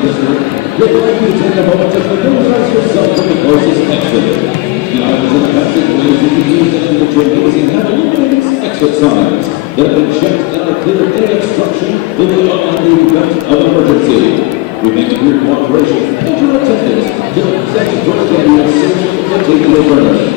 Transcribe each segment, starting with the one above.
history, we'd like you to take a moment to familiarize yourself with the closest exit. The items in the passageways you can use at the train using have illuminating exit signs that have been checked and are clear of any obstruction in the event of emergency. We thank you for your cooperation and your attendance to the second first annual Salem Invitational Tournament.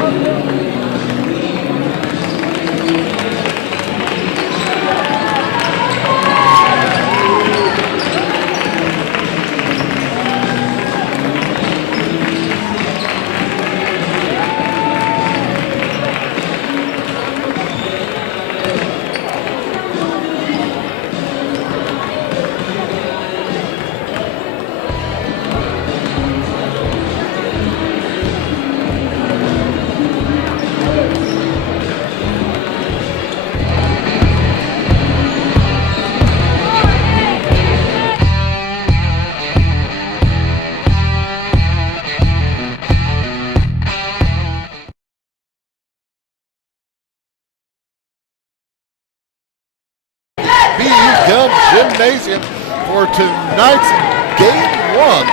Gymnasium for tonight's Game 1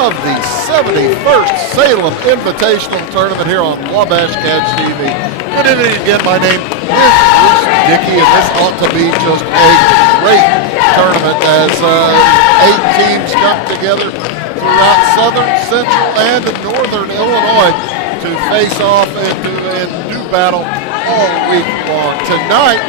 of the 71st Salem Invitational Tournament here on Wabash Catch TV. Good evening again. My name is Bruce Dickey, and this ought to be just a great tournament as 8 teams come together throughout southern, central, and northern Illinois to face off and do battle all week long. Tonight,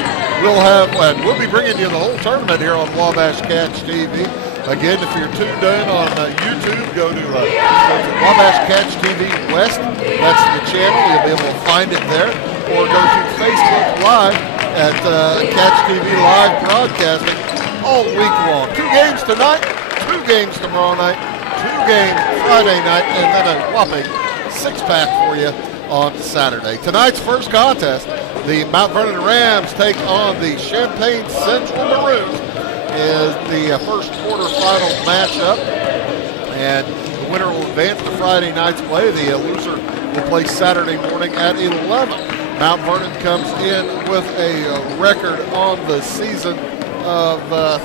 we'll be bringing you the whole tournament here on Wabash Catch TV. Again, if you're tuned in on YouTube, go to Wabash Catch TV West. That's the channel. You'll be able to find it there. Or go to Facebook Live at Catch TV Live Broadcasting all week long. 2 games tonight, 2 games tomorrow night, 2 games Friday night, and then a whopping 6-pack for you on Saturday. Tonight's first contest, the Mount Vernon Rams take on the Champaign Central Maroons, is the first quarterfinal matchup, and the winner will advance to Friday night's play. The loser will play Saturday morning at 11. Mount Vernon comes in with a record on the season of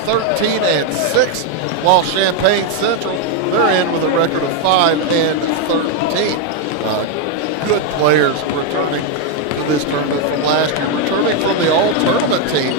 13-6, while Champaign Central, they're in with a record of 5-13. Good players returning to this tournament from last year, returning from the all-tournament team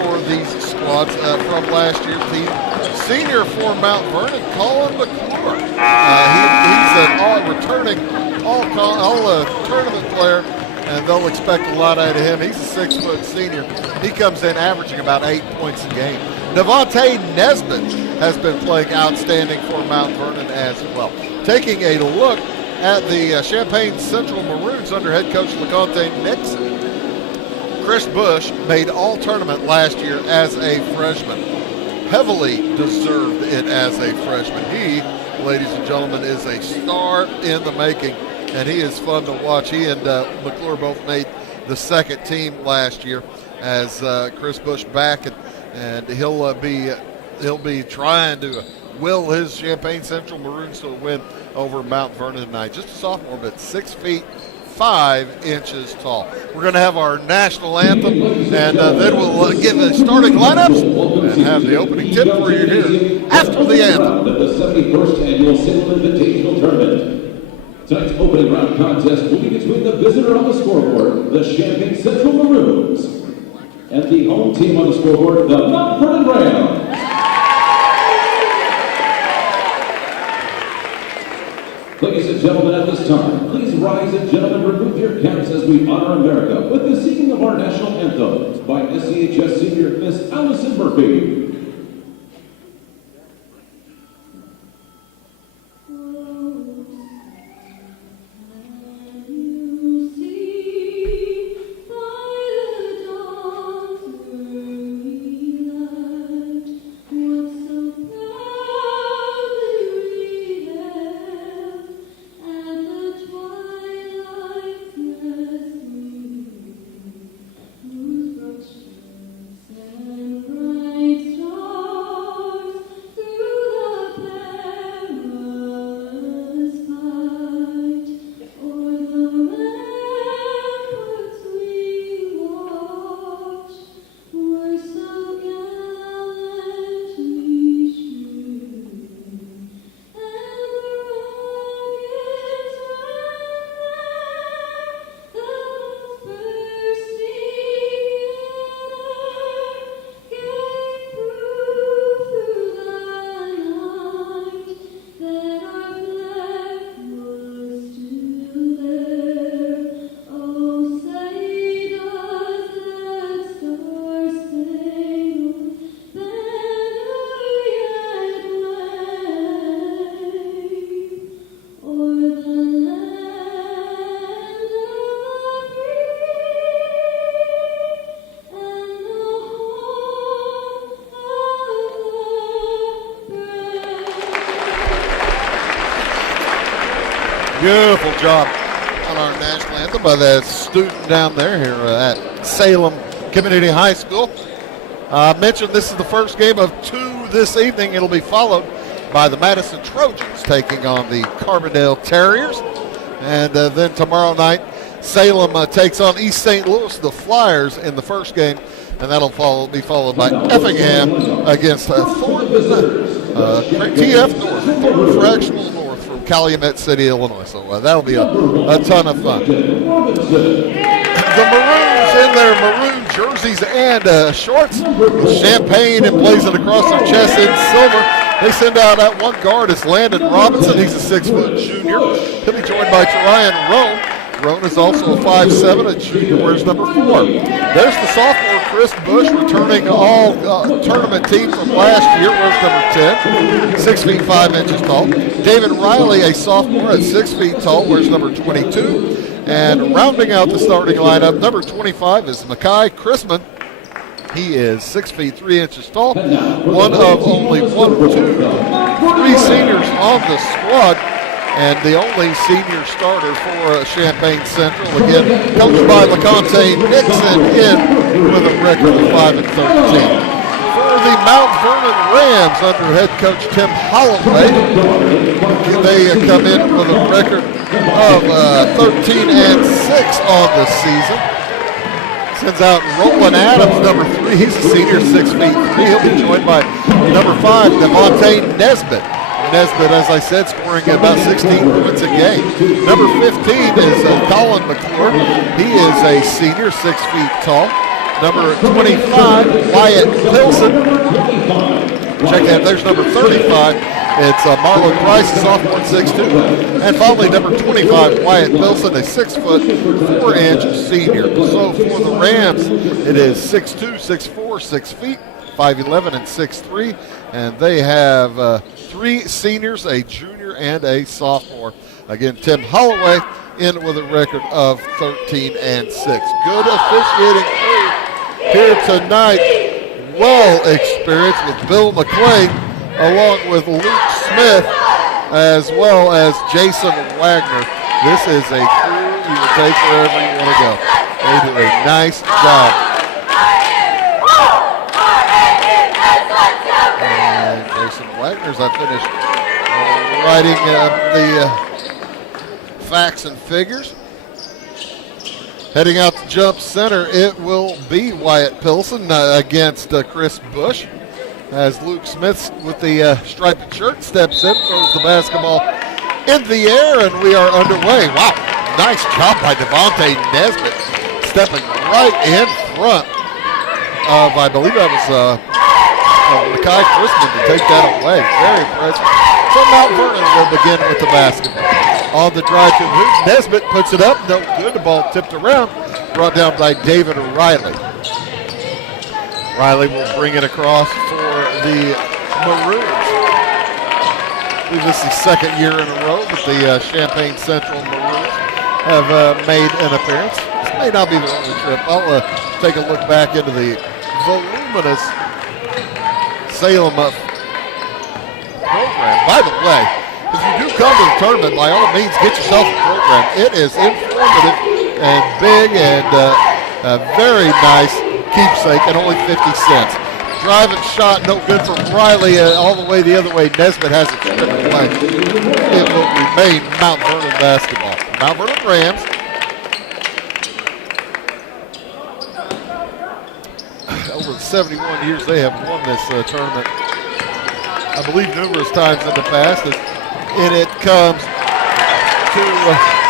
for these squads from last year's team. Senior for Mount Vernon, Colin McClure. He's an returning all-tournament player, and they'll expect a lot out of him. He's a 6-foot senior. He comes in averaging about 8 points a game. Devontae Nesbitt has been playing outstanding for Mount Vernon as well. Taking a look at the Champaign Central Maroons under head coach LeConte Nixon, Chris Bush made all-tournament last year as a freshman. Heavily deserved it as a freshman. He, ladies and gentlemen, is a star in the making, and he is fun to watch. He and McClure both made the second team last year as Chris Bush back, and he'll be trying to will his Champaign Central Maroons to win over Mount Vernon tonight. Just a sophomore, but 6 feet 5 inches tall. We're going to have our national anthem, and then we'll give the starting lineups and have the opening tip for you here after the anthem. The 71st annual Salem Invitational Tournament. Tonight's opening round contest will be between the visitor on the scoreboard, the Champaign Central Maroons, and the home team on the scoreboard, the Mount Vernon Rams. Ladies and gentlemen, at this time, please rise and gentlemen, remove your caps as we honor America with the singing of our national anthem by SCHS senior Miss Allison Murphy. Bright Beautiful job on our national anthem by that student down there here at Salem Community High School. I mentioned this is the first game of 2 this evening. It'll be followed by the Madison Trojans taking on the Carbondale Terriers. And then tomorrow night, Salem takes on East St. Louis, the Flyers, in the first game. And that'll be followed by Effingham against Thornton, TF North, Thornton Fractional North from Calumet City, Illinois. So that'll be a ton of fun. The Maroons in their maroon jerseys and shorts. Champaign emblazoned across their chest in silver. They send out that one guard. It's Landon Robinson. He's a 6-foot junior. He'll be joined by Ryan Roan. Roan is also a 5'7", a junior, wears number 4. There's the sophomore, Chris Bush, returning all tournament team from last year, wears number 10, 6 feet 5 inches tall. David Riley, a sophomore at 6 feet tall, wears number 22. And rounding out the starting lineup, number 25 is Makai Chrisman. He is 6 feet 3 inches tall, one of only 3 seniors on the squad, and the only senior starter for Champaign Central. Again, coached by LeConte Nixon in with a record of 5-13. For the Mount Vernon Rams under head coach Tim Holloway, they come in with a record of 13-6 on the season. Sends out Roland Adams, number 3. He's a senior, 6 feet 3. He'll be joined by number 5, Devontae Nesbitt. Nesbitt, as I said, scoring about 16 points a game. Number 15 is Colin McClure. He is a senior, 6 feet tall. Number 25, Wyatt Pilson. Check that, there's number 35. It's Marlon Price, a sophomore at 6'2". And finally, number 25, Wyatt Pilson, a 6 foot 4 inch senior. So for the Rams, it is 6'2", 6'4", 6 feet, 5'11", and 6'3". And they have 3 seniors, a junior, and a sophomore. Again, Tim Holloway in with a record of 13-6. Good officiating crew here tonight. Well experienced with Bill McClain, along with Luke Smith, as well as Jason Wagner. This is a crew you will take wherever you want to go. They do a nice job. And Jason Wagner, as I finished writing the facts and figures. Heading out to jump center, it will be Wyatt Pilson against Chris Bush. As Luke Smith with the striped shirt steps in, throws the basketball in the air, and we are underway. Wow, nice job by Devontae Nesbitt, stepping right in front of, I believe that was Makai Chrisman to take that away. Very impressive. So Mount Vernon will begin with the basketball. On the drive to the hoop, Nesbitt puts it up, no good. The ball tipped around, brought down by David Riley. Riley will bring it across for the Maroons. I believe this is the second year in a row that the Champaign Central Maroons have made an appearance. This may not be the only trip. I'll take a look back into the voluminous Salem program. By the way, if you do come to the tournament, by all means, get yourself a program. It is informative and big and very nice keepsake at only 50 cents. Driving shot, no good from Riley, all the way the other way. Nesbitt has it stripped away. It will remain Mount Vernon basketball. Mount Vernon Rams. Over the 71 years they have won this tournament, I believe numerous times in the past. And it comes to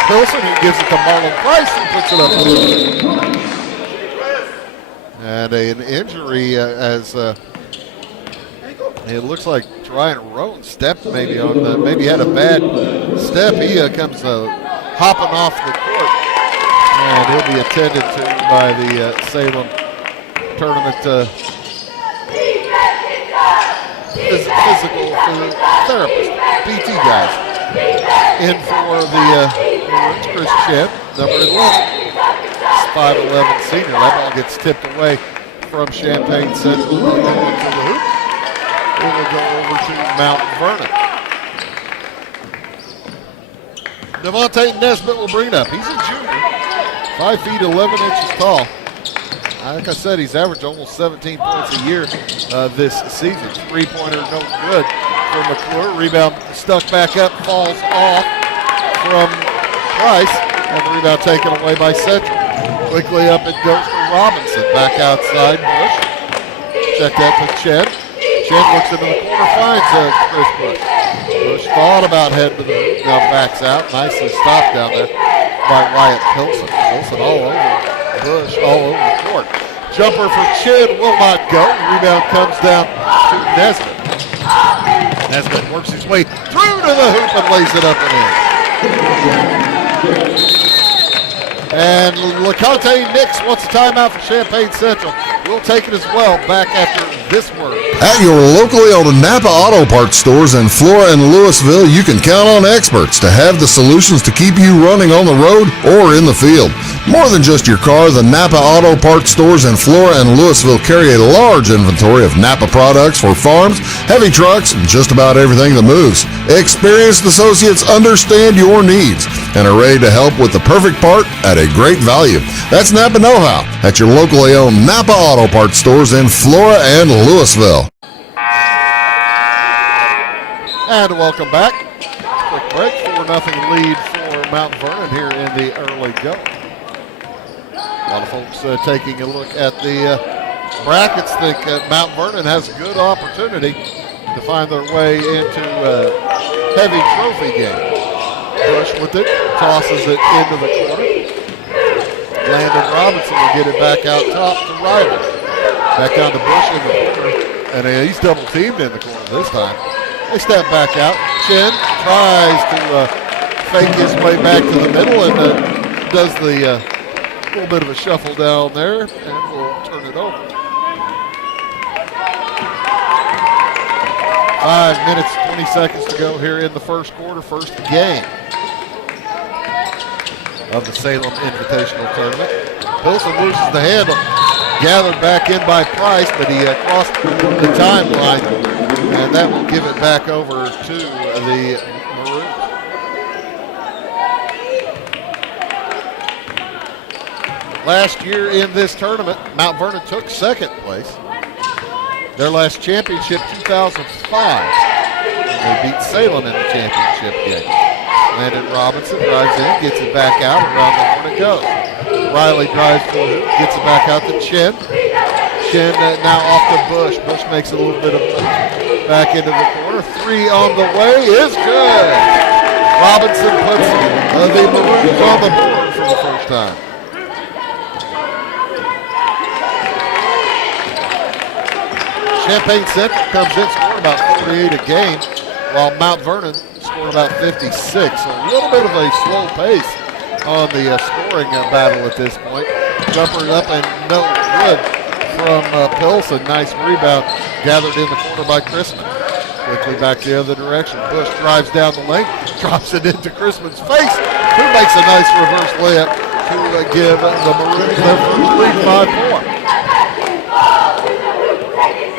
Pilson, who gives it to Marlon Price, and puts it up. And an injury as it looks like Ryan Roan stepped maybe on, maybe had a bad step. He comes hopping off the court, and he'll be attended to by the Salem tournament physical therapist, PT guys. In for the Chris Chen, number 11. 5'11" senior. That ball gets tipped away from Champaign Central. Will go into the hoop. It will go over to Mount Vernon. Devontae Nesbitt will bring it up. He's a junior, 5 feet 11 inches tall. Like I said, he's averaged almost 17 points a year this season. Three-pointer no good for McClure. Rebound stuck back up, falls off from Price, and the rebound taken away by Central. Quickly up it goes to Robinson. Back outside, Bush. Check that to Chen. Chen looks into the corner, finds Chris Bush. Bush thought about heading to the hoop, now backs out. Nicely stopped down there by Wyatt Pilson. Pilson all over Bush, all over the court. Jumper for Chen will not go. Rebound comes down to Nesbitt. Nesbitt works his way through to the hoop and lays it up and in. And LeConte Nix wants a timeout for Champaign Central. We'll take it as well back after this word. At your locally owned Napa Auto Parts stores in Flora and Louisville, you can count on experts to have the solutions to keep you running on the road or in the field. More than just your car, the Napa Auto Parts stores in Flora and Louisville carry a large inventory of Napa products for farms, heavy trucks, and just about everything that moves. Experienced associates understand your needs and are ready to help with the perfect part at a great value. That's Napa Know-How at your locally owned Napa Auto Parts stores in Flora and Louisville. And welcome back. Quick break, 4-0 lead for Mount Vernon here in the early go. A lot of folks taking a look at the brackets think Mount Vernon has a good opportunity to find their way into a heavy trophy game. Bush with it, tosses it into the corner. Landon Robinson will get it back out top to Riley. Back down to Bush in the corner, and he's double teamed in the corner this time. They step back out. Chen tries to fake his way back to the middle and does the little bit of a shuffle down there, and we'll turn it over. 5 minutes, 20 seconds to go here in the first quarter, first game of the Salem Invitational Tournament. Pilson loses the handle. Gathered back in by Price, but he crossed the timeline, and that will give it back over to the Maroons. Last year in this tournament, Mount Vernon took second place. Their last championship, 2005. They beat Salem in the championship game. Landon Robinson drives in, gets it back out, around the horn it goes. Riley drives forward, gets it back out to Chen. Chen now off to Bush. Bush makes a little bit of back into the corner. Three on the way is good. Robinson puts the Maroons on the board for the first time. Champaign Central comes in, scoring about 48 a game, while Mount Vernon scoring about 56. So a little bit of a slow pace on the scoring battle at this point. Jumper up and no good from Pilson. Nice rebound gathered in the corner by Chrisman. Quickly back the other direction. Bush drives down the lane, drops it into Chrisman's face, who makes a nice reverse layup to give the Maroons their first lead by 4.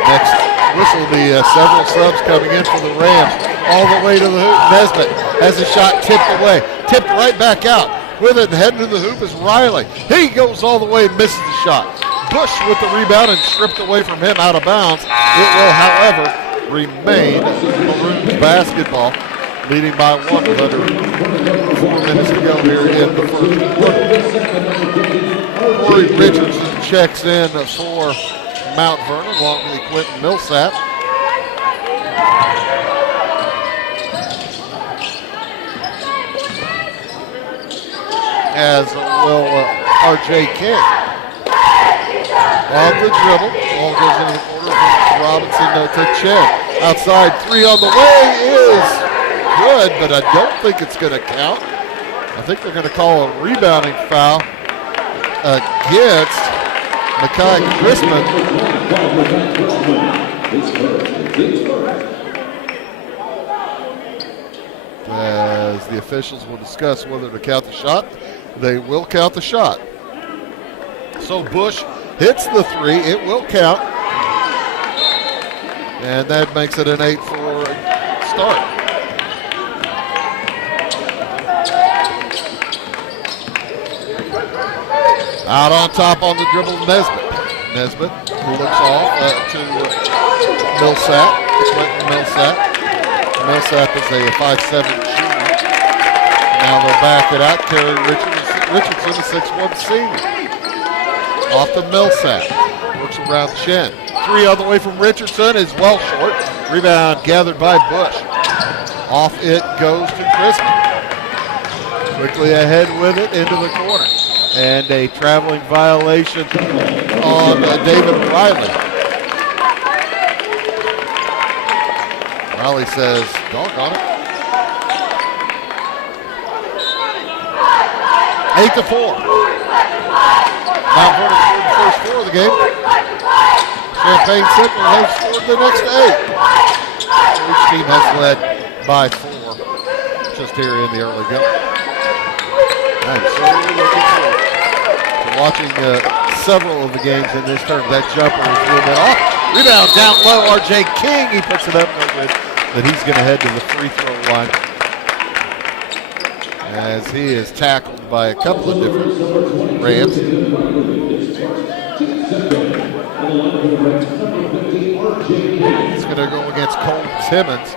Next whistle will be several subs coming in for the Rams. All the way to the hoop. Nesbitt has a shot tipped away. Tipped right back out. With it and heading to the hoop is Riley. He goes all the way and misses the shot. Bush with the rebound and stripped away from him out of bounds. It will, however, remain Maroons basketball, leading by 1 with under 4 minutes to go here in the first quarter. Corey Richardson checks in for Mount Vernon, along with Quentin Millsap. As will R.J. King. On the dribble, ball goes into the corner from Robinson to Chen. Outside, three on the way is good, but I don't think it's going to count. I think they're going to call a rebounding foul against Makai Chrisman. As the officials will discuss whether to count the shot, they will count the shot. So Bush hits the three, it will count. And that makes it an 8-4 start. Out on top on the dribble, Nesbitt. Nesbitt looks off to Millsap. Millsap. Millsap is a 5'7" junior. Now they'll back it out. Terry Richardson, a 6'1" senior. Off to Millsap. Works around Chen. Three on the way from Richardson is well short. Rebound gathered by Bush. Off it goes to Crispin. Quickly ahead with it into the corner. And a traveling violation on David Riley. Riley says, doggone it. 8-4. Mount Vernon scored the first 4 of the game. Champaign Central has scored the next 8. Each team has led by 4 just here in the early going. I'm so looking forward to watching several of the games in this tournament. That jumper was a little bit off. Rebound down low. R.J. King, he puts it up no good, but he's going to head to the free throw line as he is tackled by a couple of different Rams. He's going to go against Cole Timmons.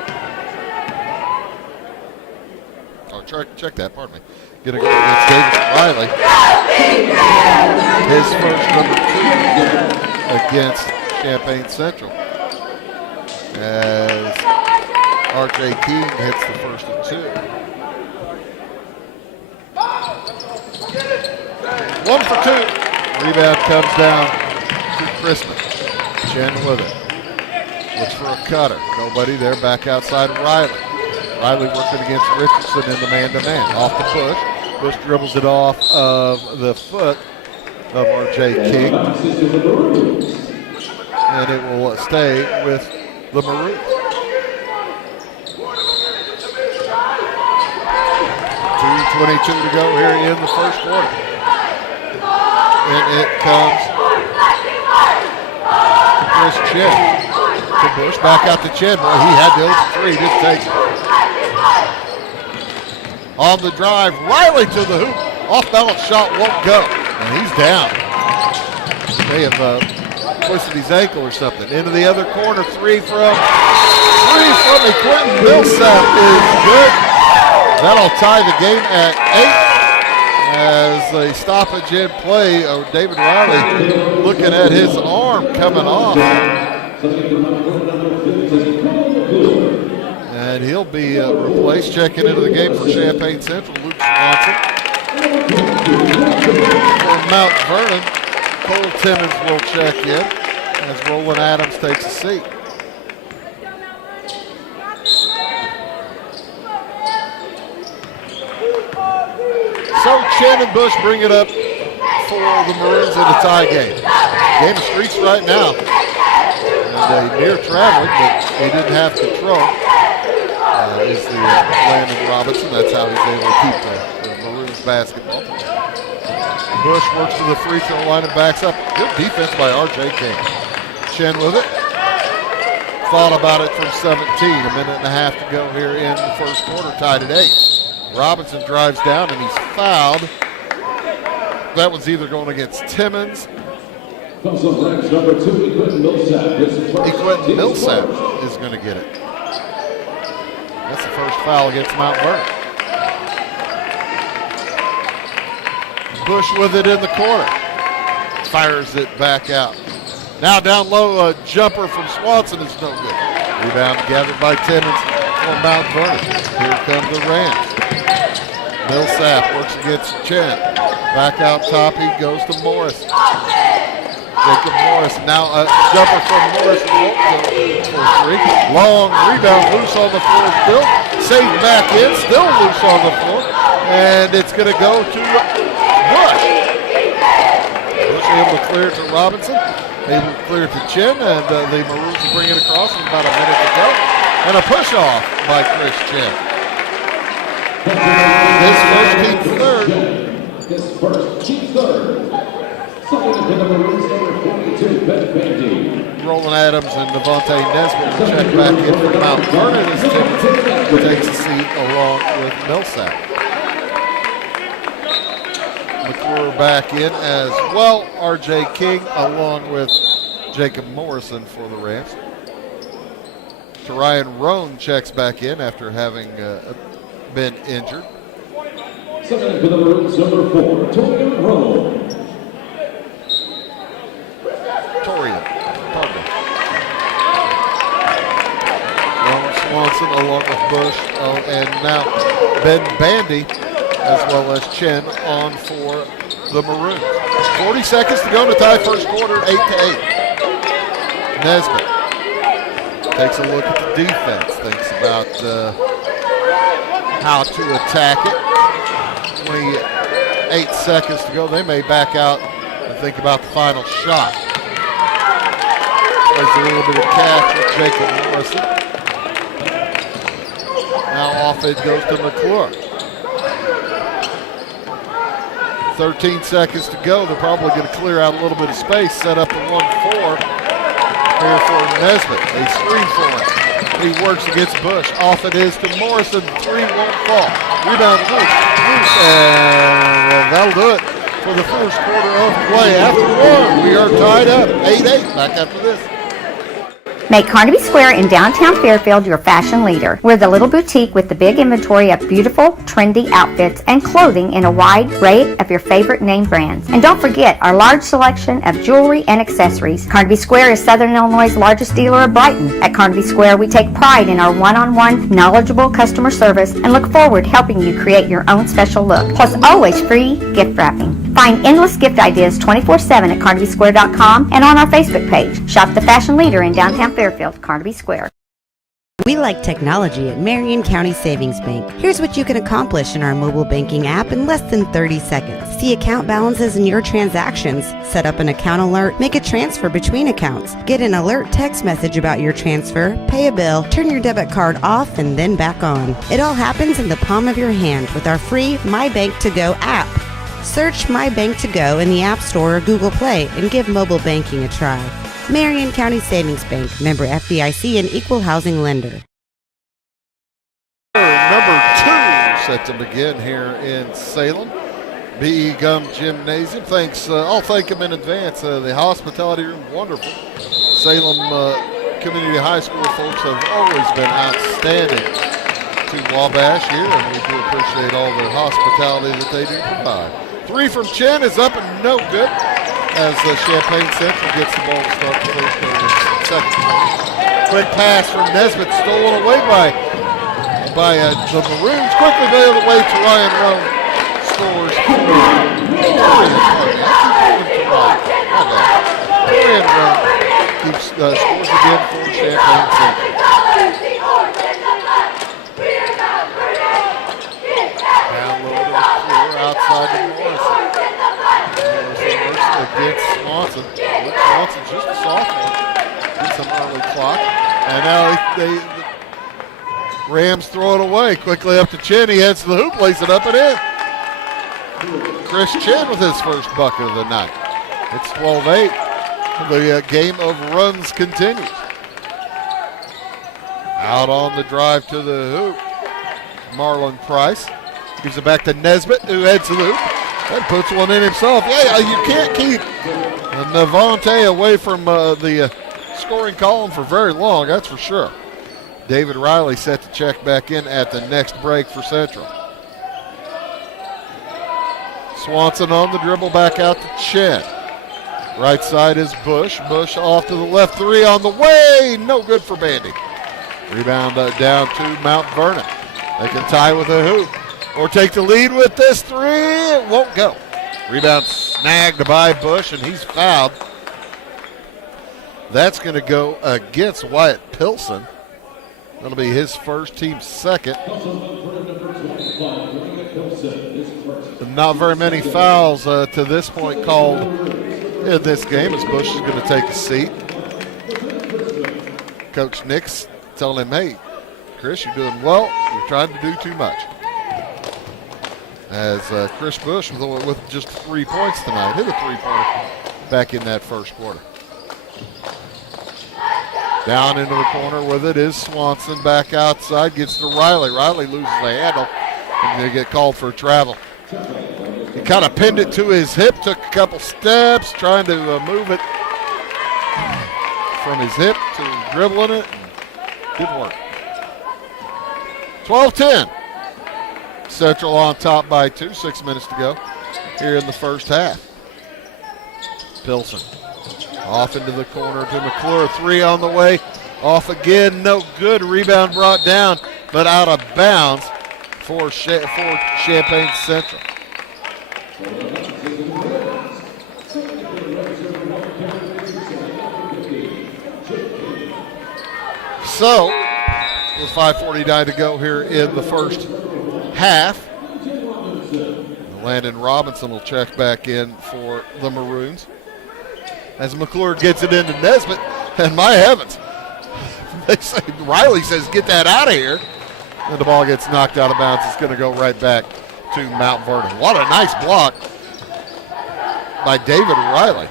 Oh, check that, pardon me. Going to go against David Riley. His first number 2 against Champaign Central. As R.J. King hits the first of 2. 1 for 2. Rebound comes down to Crispin. Chen with it. Looks for a cutter. Nobody there. Back outside Riley. Riley working against Richardson in the man-to-man. Off the push. Bush dribbles it off of the foot of R.J. King. And it will stay with the Maroons. 2:22 to go here in the first quarter. And it comes to Chris Chen. To Bush, back out to Chen. Boy, he had the open 3, didn't take it. On the drive, Riley to the hoop. Off-balance shot won't go. And he's down. May have twisted his ankle or something. Into the other corner, 3 from Quentin Millsap is good. That'll tie the game at 8 as a stoppage in play. David Riley looking at his arm coming off. And he'll be replaced. Checking into the game for Champaign Central, Luke Swanson. For Mount Vernon, Cole Timmons will check in as Roland Adams takes a seat. So Chen and Bush bring it up for the Maroons in the tie game. Game of streaks right now. And a near traveling, but he didn't have control. Is the Landon Robinson. That's how he's able to keep the Maroons basketball. Bush works to the free throw line and backs up. Good defense by R.J. King. Chen with it. Thought about it from 17. A minute and a half to go here in the first quarter, tied at 8. Robinson drives down and he's fouled. That one's either going against Timmons. Quentin Millsap is going to get it. That's the first foul against Mount Vernon. Bush with it in the corner. Fires it back out. Now down low, a jumper from Swanson is no good. Rebound gathered by Timmons for Mount Vernon. Here come the Rams. Millsap works against Chen. Back out top, he goes to Morris. Jacob Morris, now a jumper from Morris won't go for 3. Long rebound, loose on the floor still. Saved back in, still loose on the floor. And it's going to go to Bush. Bush able to clear it to Robinson. Able to clear it to Chen, and the Maroons will bring it across with about a minute to go. And a push off by Chris Chen. His first team third. His first team third. Roland Adams and Devontae Nesbitt will check back in for Mount Vernon as Timmons takes a seat along with Millsap. McClure back in as well. R.J. King along with Jacob Morrison for the Rams. Ryan Roan checks back in after having been injured. Second for the Maroons, number 4, Torian Roan. Swanson along with Bush, and now Ben Bandy as well as Chen on for the Maroons. 40 seconds to go to tie first quarter, 8-8. Nesbitt takes a look at the defense, thinks about how to attack it. 28 seconds to go. They may back out and think about the final shot. Plays a little bit of catch with Jacob Morrison. Now off it goes to McClure. 13 seconds to go. They're probably going to clear out a little bit of space, set up the 1-4 here for Nesbitt. They screen for him. He works against Bush. Off it is to Morrison. 3 won't fall. Rebound loose. And that'll do it for the first quarter of play. After one, we are tied up. 8-8. Back after this. Make Carnaby Square in downtown Fairfield your fashion leader. We're the little boutique with the big inventory of beautiful, trendy outfits and clothing in a wide array of your favorite name brands. And don't forget our large selection of jewelry and accessories. Carnaby Square is Southern Illinois' largest dealer of Brighton. At Carnaby Square, we take pride in our one-on-one, knowledgeable customer service and look forward to helping you create your own special look. Plus, always free gift wrapping. Find endless gift ideas 24/7 at CarnabySquare.com and on our Facebook page. Shop the fashion leader in downtown Fairfield, Carnaby Square. We like technology at Marion County Savings Bank. Here's what you can accomplish in our mobile banking app in less than 30 seconds. See account balances in your transactions, set up an account alert, make a transfer between accounts, get an alert text message about your transfer, pay a bill, turn your debit card off and then back on. It all happens in the palm of your hand with our free My Bank to Go app. Search My Bank to Go in the App Store or Google Play and give mobile banking a try. Marion County Savings Bank, member FDIC and equal housing lender. Number 2 set to begin here in Salem. B.E. Gum Gymnasium. I'll thank them in advance. The hospitality room, wonderful. Salem Community High School folks have always been outstanding to Wabash here, and we do appreciate all the hospitality that they do provide. 3 from Chen is up and no good as Champaign Central gets the ball to start the first quarter. Second quarter. Quick pass from Nesbitt, stolen away by the Maroons. Quickly the other way to Ryan Roan. Scores. Ryan Roan keeps scores again for Champaign Central. Down low to McClure, outside to Morrison. Morrison works against Swanson. Swanson's just a sophomore. Get some early clock. And now the Rams throw it away. Quickly up to Chen. He heads to the hoop, lays it up and in. Chris Chen with his first bucket of the night. It's 12-8. The game of runs continues. Out on the drive to the hoop. Marlon Price gives it back to Nesbitt, who heads to the hoop and puts one in himself. Yeah, you can't keep Navante away from the scoring column for very long, that's for sure. David Riley set to check back in at the next break for Central. Swanson on the dribble, back out to Chen. Right side is Bush. Bush off to the left, 3 on the way. No good for Bandy. Rebound down to Mount Vernon. They can tie with a hoop or take the lead with this 3. It won't go. Rebound snagged by Bush, and he's fouled. That's going to go against Wyatt Pilson. That'll be his first, team second. Not very many fouls to this point called in this game as Bush is going to take a seat. Coach Nix telling him, hey, Chris, you're doing well. You're trying to do too much. As Chris Bush with just 3 points tonight, hit a 3-pointer back in that first quarter. Down into the corner with it is Swanson, back outside, gets to Riley. Riley loses the handle, and they get called for travel. He kind of pinned it to his hip, took a couple steps, trying to move it from his hip to dribbling it. Didn't work. 12-10. Central on top by 2, 6 minutes to go here in the first half. Pilsen off into the corner to McClure. 3 on the way. Off again, no good. Rebound brought down, but out of bounds for Champaign Central. So, with 5:49 to go here in the first half, Landon Robinson will check back in for the Maroons as McClure gets it into Nesbitt, and my heavens, they say, Riley says, get that out of here, and the ball gets knocked out of bounds. It's going to go right back to Mount Vernon. What a nice block by David Riley.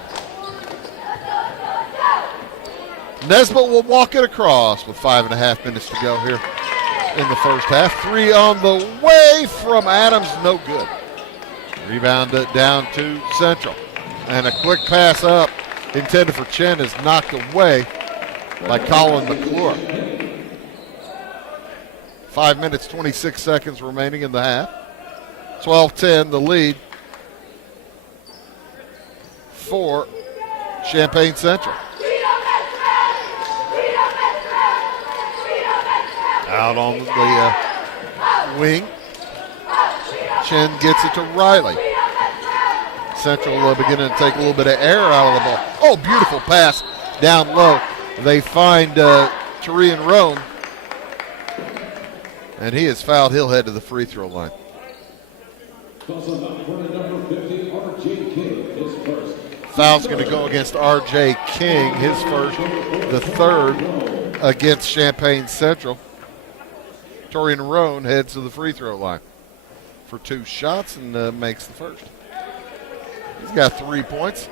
Nesbitt will walk it across with 5.5 minutes to go here in the first half. 3 on the way from Adams, no good. Rebound it down to Central. And a quick pass up intended for Chen is knocked away by Colin McClure. 5 minutes, 26 seconds remaining in the half. 12-10, the lead for Champaign Central. Out on the wing. Chen gets it to Riley. Central beginning to take a little bit of air out of the ball. Oh, beautiful pass down low. They find Tarian Roan, and he is fouled. He'll head to the free throw line. Foul's going to go against R.J. King, his first, the third against Champaign Central. Torian Roan heads to the free throw line for 2 shots and makes the first. He's got 3 points.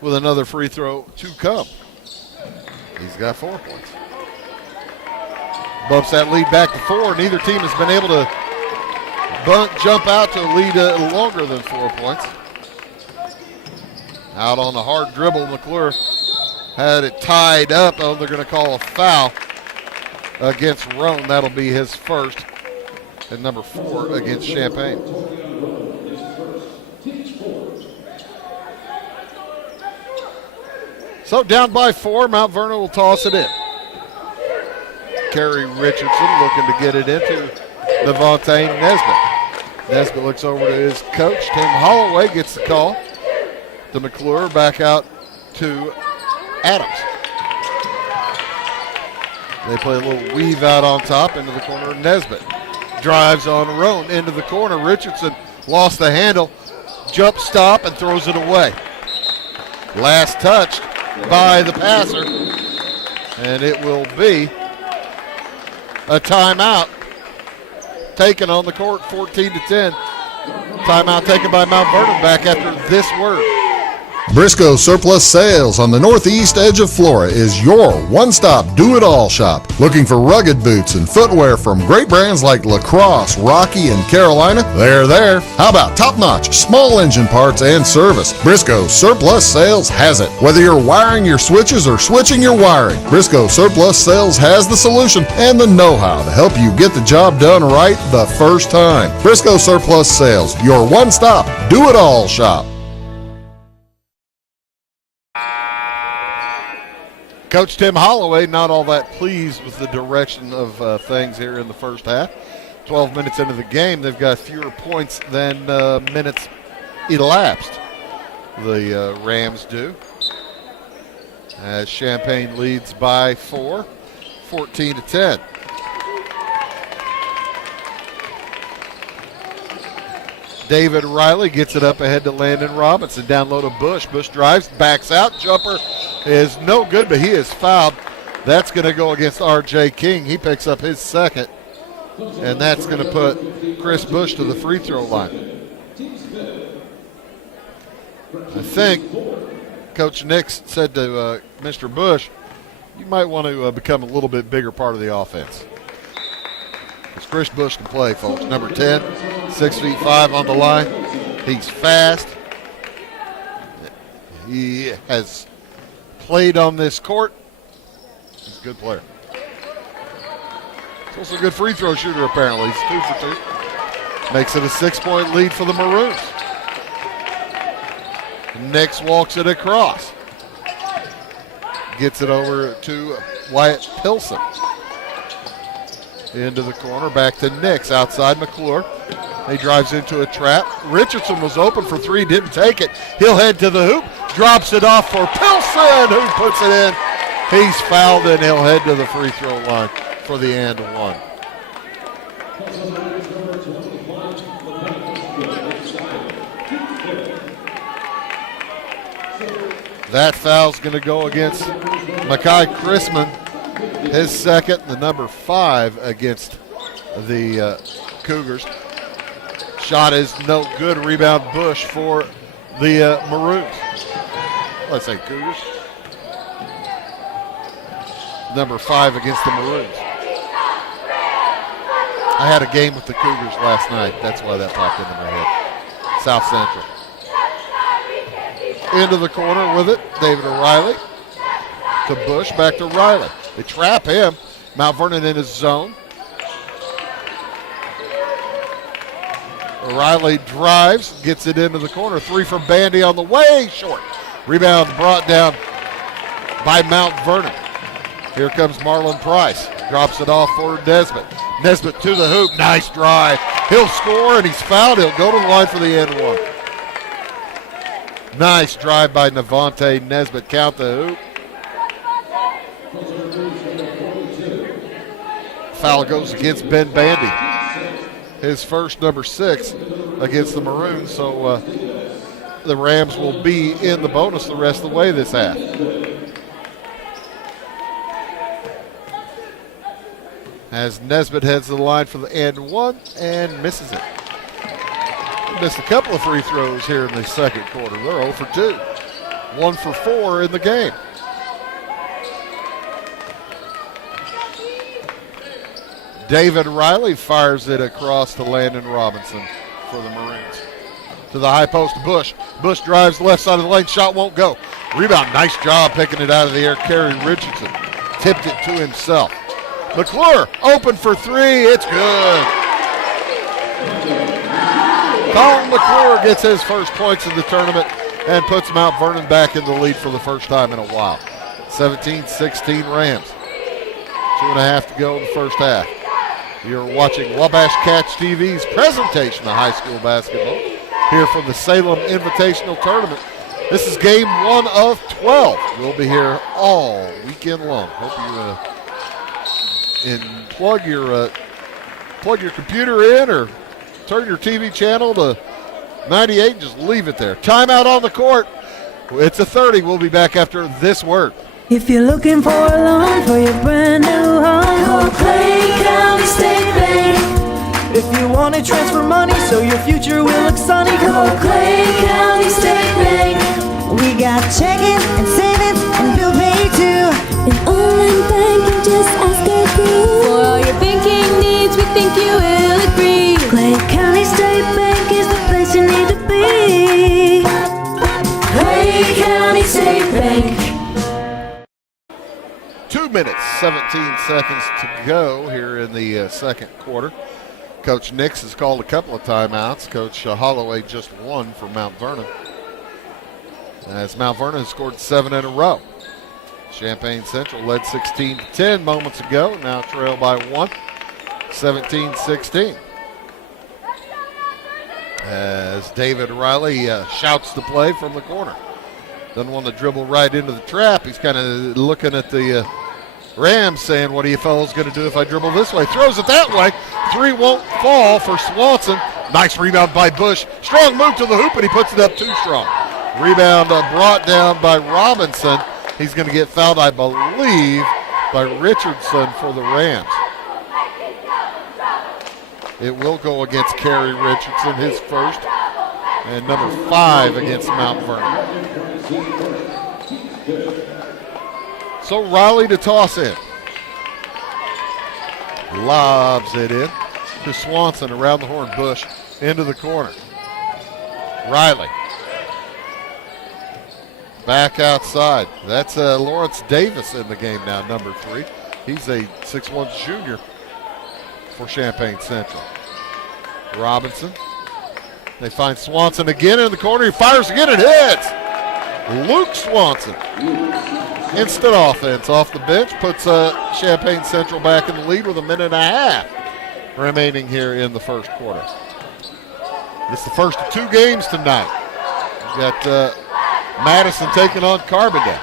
With another free throw to come. He's got 4 points. Bumps that lead back to 4. Neither team has been able to jump out to a lead longer than 4 points. Out on a hard dribble, McClure had it tied up. Oh, they're going to call a foul against Roan. That'll be his first, and number 4 against Champaign. So down by 4, Mount Vernon will toss it in. Kerry Richardson looking to get it into Devontae Nesbitt. Nesbitt looks over to his coach. Tim Holloway gets the call to McClure, back out to Adams. They play a little weave out on top into the corner. Nesbitt drives on Roan into the corner. Richardson lost the handle, jump stop, and throws it away. Last touched by the passer, and it will be a timeout taken on the court, 14-10. Timeout taken by Mount Vernon back after this word. Briscoe Surplus Sales on the northeast edge of Flora is your one-stop do-it-all shop. Looking for rugged boots and footwear from great brands like Lacrosse, Rocky, and Carolina? They're there. How about top-notch small engine parts and service? Briscoe Surplus Sales has it. Whether you're wiring your switches or switching your wiring, Briscoe Surplus Sales has the solution and the know-how to help you get the job done right the first time. Briscoe Surplus Sales, your one-stop do-it-all shop. Coach Tim Holloway not all that pleased with the direction of things here in the first half. 12 minutes into the game, they've got fewer points than minutes elapsed. The Rams do. As Champaign leads by 4, 14-10. David Riley gets it up ahead to Landon Robinson. Down low to Bush. Bush drives, backs out. Jumper is no good, but he is fouled. That's going to go against R.J. King. He picks up his second, and that's going to put Chris Bush to the free throw line. I think Coach Nix said to Mr. Bush, you might want to become a little bit bigger part of the offense. Because Chris Bush can play, folks. Number 10, 6'5" on the line. He's fast. He has played on this court. He's a good player. He's also a good free throw shooter, apparently. He's 2 for 2. Makes it a 6-point lead for the Maroons. Nix walks it across. Gets it over to Wyatt Pilson. Into the corner, back to Nix, outside McClure. He drives into a trap. Richardson was open for 3, didn't take it. He'll head to the hoop, drops it off for Pilson, who puts it in. He's fouled, and he'll head to the free throw line for the and one. That foul's going to go against Makai Chrisman, his second, the number 5 against the Cougars. Shot is no good. Rebound Bush for the Maroons. Let's say Cougars. Number 5 against the Maroons. I had a game with the Cougars last night. That's why that popped into my head. South Central. Into the corner with it. David O'Reilly to Bush. Back to Riley. They trap him. Mount Vernon in his zone. O'Reilly drives. Gets it into the corner. 3 for Bandy on the way. Short. Rebound brought down by Mount Vernon. Here comes Marlon Price. Drops it off for Nesbitt. Nesbitt to the hoop. Nice drive. He'll score, and he's fouled. He'll go to the line for the end one. Nice drive by Navante Nesbitt. Count the hoop. Foul goes against Ben Bandy. His first, number 6, against the Maroons. So the Rams will be in the bonus the rest of the way this half. As Nesbitt heads to the line for the and one and misses it. Missed a couple of free throws here in the second quarter. They're 0 for 2. 1 for 4 in the game. David Riley fires it across to Landon Robinson for the Maroons. To the high post, Bush. Bush drives the left side of the lane. Shot won't go. Rebound. Nice job picking it out of the air. Kerry Richardson tipped it to himself. McClure open for 3. It's good. Colin McClure gets his first points in the tournament and puts Mount Vernon back in the lead for the first time in a while. 17-16 Rams. 2.5 to go in the first half. You're watching Wabash Catch TV's presentation of high school basketball here from the Salem Invitational Tournament. This is game 1 of 12. We'll be here all weekend long. Hope you plug your computer in or turn your TV channel to 98 and just leave it there. Timeout on the court. It's a 30. We'll be back after this word. If you're looking for a loan for your brand new home, call Clay County State Bank. If you want to transfer money so your future will look sunny, call Clay County State Bank. We got checking and savings and bill pay too. An online banking, just ask our crew. For all your banking needs, we think you will agree. Clay County State Bank is the place you need to be. Clay County State Bank. 2 minutes, 17 seconds to go here in the second quarter. Coach Nix has called a couple of timeouts. Coach Holloway just one for Mount Vernon. As Mount Vernon has scored 7 in a row. Champaign Central led 16-10 moments ago, now trail by 1, 17-16. As David Riley shouts the play from the corner. Doesn't want to dribble right into the trap. He's kind of looking at the Rams saying, what are you fellows going to do if I dribble this way? Throws it that way. 3 won't fall for Swanson. Nice rebound by Bush. Strong move to the hoop, and he puts it up too strong. Rebound brought down by Robinson. He's going to get fouled, I believe, by Richardson for the Rams. It will go against Kerry Richardson, his first, and number 5 against Mount Vernon. So Riley to toss in. Lobs it in to Swanson around the horn. Bush into the corner. Riley. Back outside. That's Lawrence Davis in the game now, number 3. He's a 6'1 junior for Champaign Central. Robinson. They find Swanson again in the corner. He fires again. It hits. Luke Swanson. Instant offense off the bench. Puts Champaign Central back in the lead with a minute and a half remaining here in the first quarter. This is the first of 2 games tonight. We've got Madison taking on Carbondale.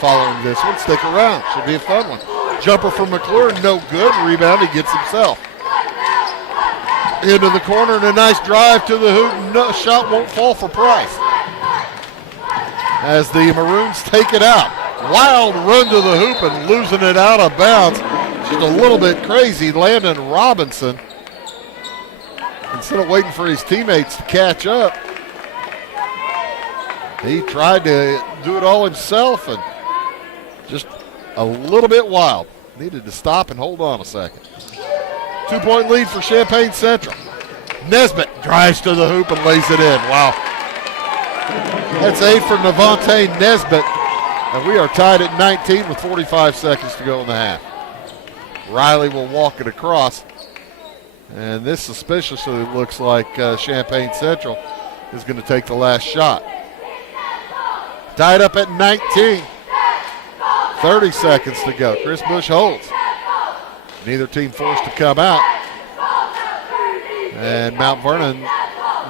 Following this one, stick around. Should be a fun one. Jumper from McClure, no good. Rebound, he gets himself. Into the corner and a nice drive to the hoop. No, shot won't fall for Price. As the Maroons take it out. Wild run to the hoop and losing it out of bounds. Just a little bit crazy. Landon Robinson, instead of waiting for his teammates to catch up, he tried to do it all himself and just a little bit wild. Needed to stop and hold on a second. 2-point lead for Champaign Central. Nesbitt drives to the hoop and lays it in. Wow. That's 8 for Navante Nesbitt. And we are tied at 19 with 45 seconds to go in the half. Riley will walk it across. And this suspiciously looks like Champaign Central is going to take the last shot. Tied up at 19. 30 seconds to go. Chris Bush holds. Neither team forced to come out. And Mount Vernon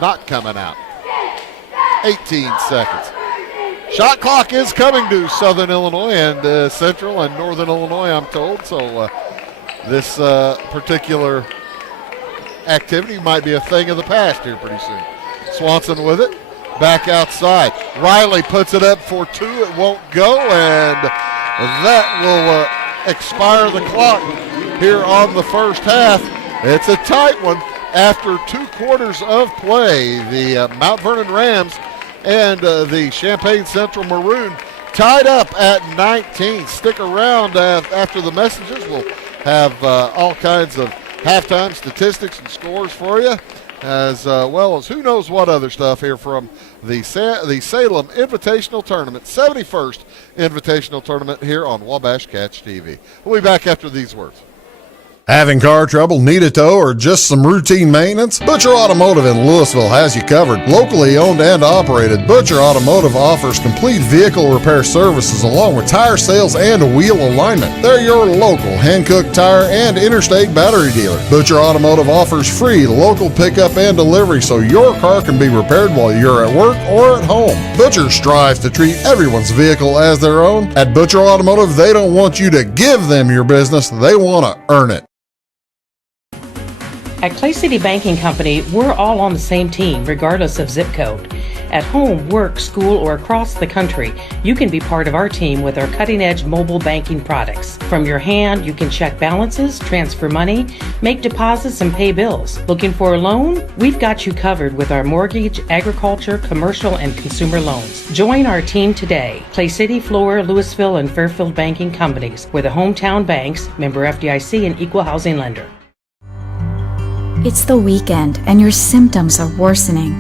not coming out. 18 seconds. Shot clock is coming to Southern Illinois and Central and Northern Illinois, I'm told. So this particular activity might be a thing of the past here pretty soon. Swanson with it. Back outside. Riley puts it up for 2. It won't go, and that will expire the clock here on the first half. It's a tight one after 2 quarters of play. The Mount Vernon Rams and the Champaign Central Maroon tied up at 19. Stick around after the messages. We'll have all kinds of halftime statistics and scores for you, as well as who knows what other stuff here from the Salem Invitational Tournament, 71st Invitational Tournament here on Wabash Catch TV. We'll be back after these words. Having car trouble, need a tow, or just some routine maintenance? Butcher Automotive in Louisville has you covered. Locally owned and operated, Butcher Automotive offers complete vehicle repair services along with tire sales and wheel alignment. They're your local Hankook tire and interstate battery dealer. Butcher Automotive offers free local pickup and delivery so your car can be repaired while you're at work or at home. Butcher strives to treat everyone's vehicle as their own. At Butcher Automotive, they don't want you to give them your business, they want to earn it. At Clay City Banking Company, we're all on the same team, regardless of zip code. At home, work, school, or across the country, you can be part of our team with our cutting-edge mobile banking products. From your hand, you can check balances, transfer money, make deposits, and pay bills. Looking for a loan? We've got you covered with our mortgage, agriculture, commercial, and consumer loans. Join our team today. Clay City, Flora, Louisville, and Fairfield Banking Companies. We're the hometown banks, member FDIC, and equal housing lender. It's the weekend and your symptoms are worsening.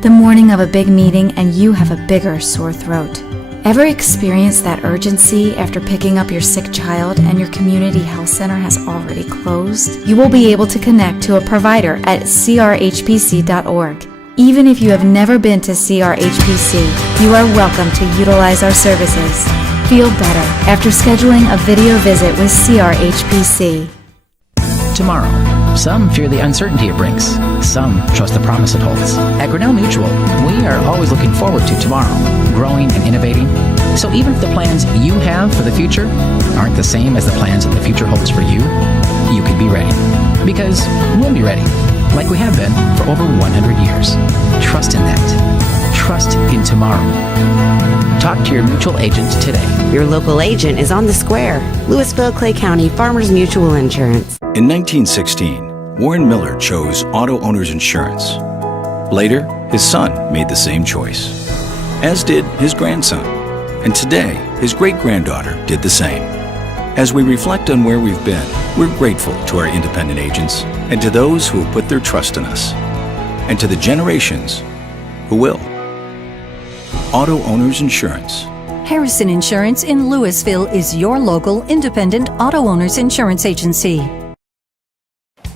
The morning of a big meeting and you have a bigger sore throat. Ever experience that urgency after picking up your sick child and your community health center has already closed? You will be able to connect to a provider at crhpc.org. Even if you have never been to CRHPC, you are welcome to utilize our services. Feel better after scheduling a video visit with CRHPC. Tomorrow. Some fear the uncertainty it brings. Some trust the promise it holds. At Grinnell Mutual, we are always looking forward to tomorrow, growing and innovating. So even if the plans you have for the future aren't the same as the plans that the future holds for you, you can be ready. Because we'll be ready, like we have been for over 100 years. Trust in that. Trust in tomorrow. Talk to your mutual agent today. Your local agent is on the square. Louisville, Clay County Farmers Mutual Insurance. In 1916, Warren Miller chose Auto Owners Insurance. Later, his son made the same choice, as did his grandson. And today, his great-granddaughter did the same. As we reflect on where we've been, we're grateful to our independent agents and to those who have put their trust in us, and to the generations who will. Auto Owners Insurance. Harrison Insurance in Louisville is your local independent auto owners insurance agency.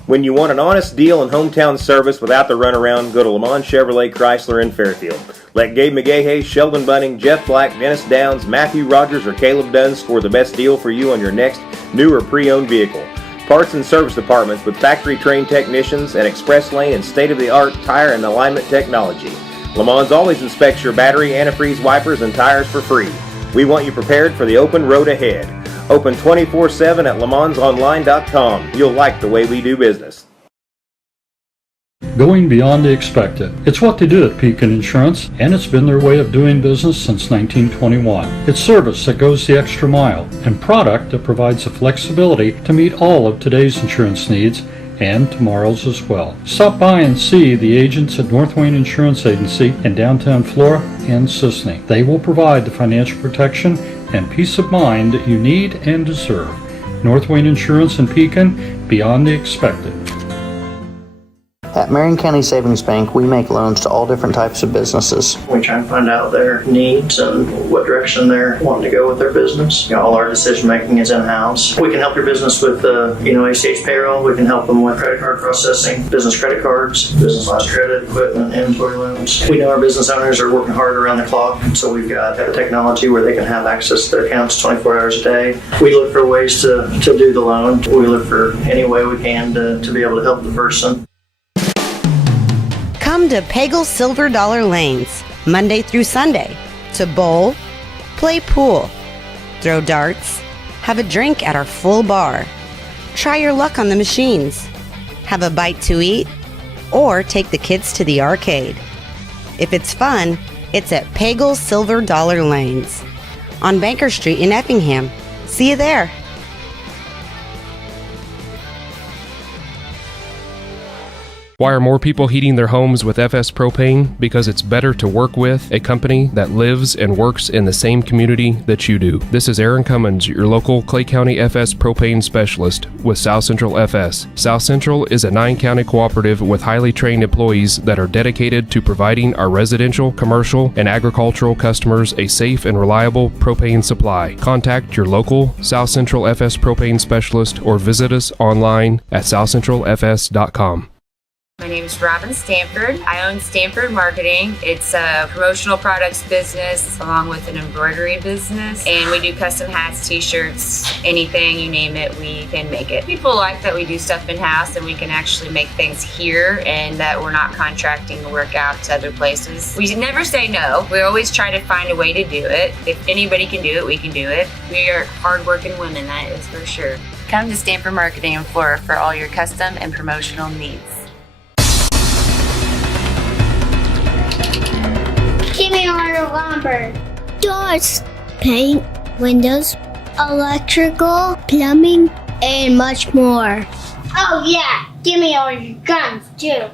When you want an honest deal and hometown service without the runaround, go to Lamont Chevrolet Chrysler in Fairfield. Let Gabe McGahey, Sheldon Bunning, Jeff Black, Dennis Downs, Matthew Rogers, or Caleb Dunn score the best deal for you on your next new or pre-owned vehicle. Parts and service departments with factory-trained technicians and express lane and state-of-the-art tire and alignment technology. Lamont always inspects your battery, antifreeze, wipers, and tires for free. We want you prepared for the open road ahead. Open 24/7 at LeMansOnline.com. You'll like the way we do business. Going beyond the expected. It's what they do at Pekin Insurance, and it's been their way of doing business since 1921. It's service that goes the extra mile, and product that provides the flexibility to meet all of today's insurance needs and tomorrow's as well. Stop by and see the agents at North Wayne Insurance Agency in downtown Flora and Sisney. They will provide the financial protection and peace of mind that you need and deserve. North Wayne Insurance in Pekin, beyond the expected. At Marion County Savings Bank, we make loans to all different types of businesses. We try and find out their needs and what direction they're wanting to go with their business. All our decision making is in-house. We can help your business with ACH payroll. We can help them with credit card processing, business credit cards, business lines credit, equipment, inventory loans. We know our business owners are working hard around the clock, so we've got technology where they can have access to their accounts 24 hours a day. We look for ways to do the loan. We look for any way we can to be able to help the person. Come to Pagel Silver Dollar Lanes, Monday through Sunday, to bowl, play pool, throw darts, have a drink at our full bar, try your luck on the machines, have a bite to eat, or take the kids to the arcade. If it's fun, it's at Pagel Silver Dollar Lanes on Banker Street in Effingham. See you there. Why are more people heating their homes with FS Propane? Because it's better to work with a company that lives and works in the same community that you do. This is Aaron Cummins, your local Clay County FS Propane specialist with South Central FS. South Central is a 9-county cooperative with highly trained employees that are dedicated to providing our residential, commercial, and agricultural customers a safe and reliable propane supply. Contact your local South Central FS Propane specialist or visit us online at southcentralfs.com. My name is Robin Stanford. I own Stanford Marketing. It's a promotional products business along with an embroidery business. And we do custom hats, t-shirts, anything, you name it, we can make it. People like that we do stuff in-house and we can actually make things here and that we're not contracting the work out to other places. We never say no. We always try to find a way to do it. If anybody can do it, we can do it. We are hardworking women, that is for sure. Come to Stanford Marketing in Flora for all your custom and promotional needs. Give me order lumber. Doors, paint, windows, electrical, plumbing, and much more. Oh yeah, give me all your guns too.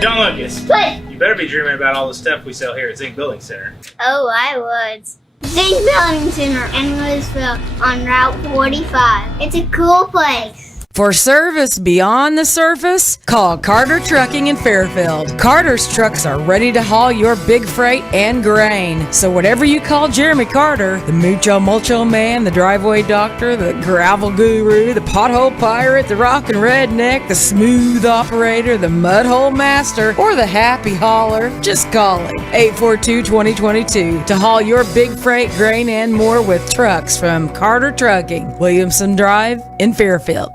John Lucas. What? You better be dreaming about all the stuff we sell here at Zink Building Center. Oh, I would. Zink Building Center in Louisville on Route 45. It's a cool place. For service beyond the surface, call Carter Trucking in Fairfield. Carter's trucks are ready to haul your big freight and grain. So whatever you call Jeremy Carter, the Mucho Mulcho Man, the driveway doctor, the gravel guru, the pothole pirate, the rockin' redneck, the smooth operator, the mudhole master, or the happy hauler, just call him. 842-2022 to haul your big freight, grain, and more with trucks from Carter Trucking, Williamson Drive in Fairfield.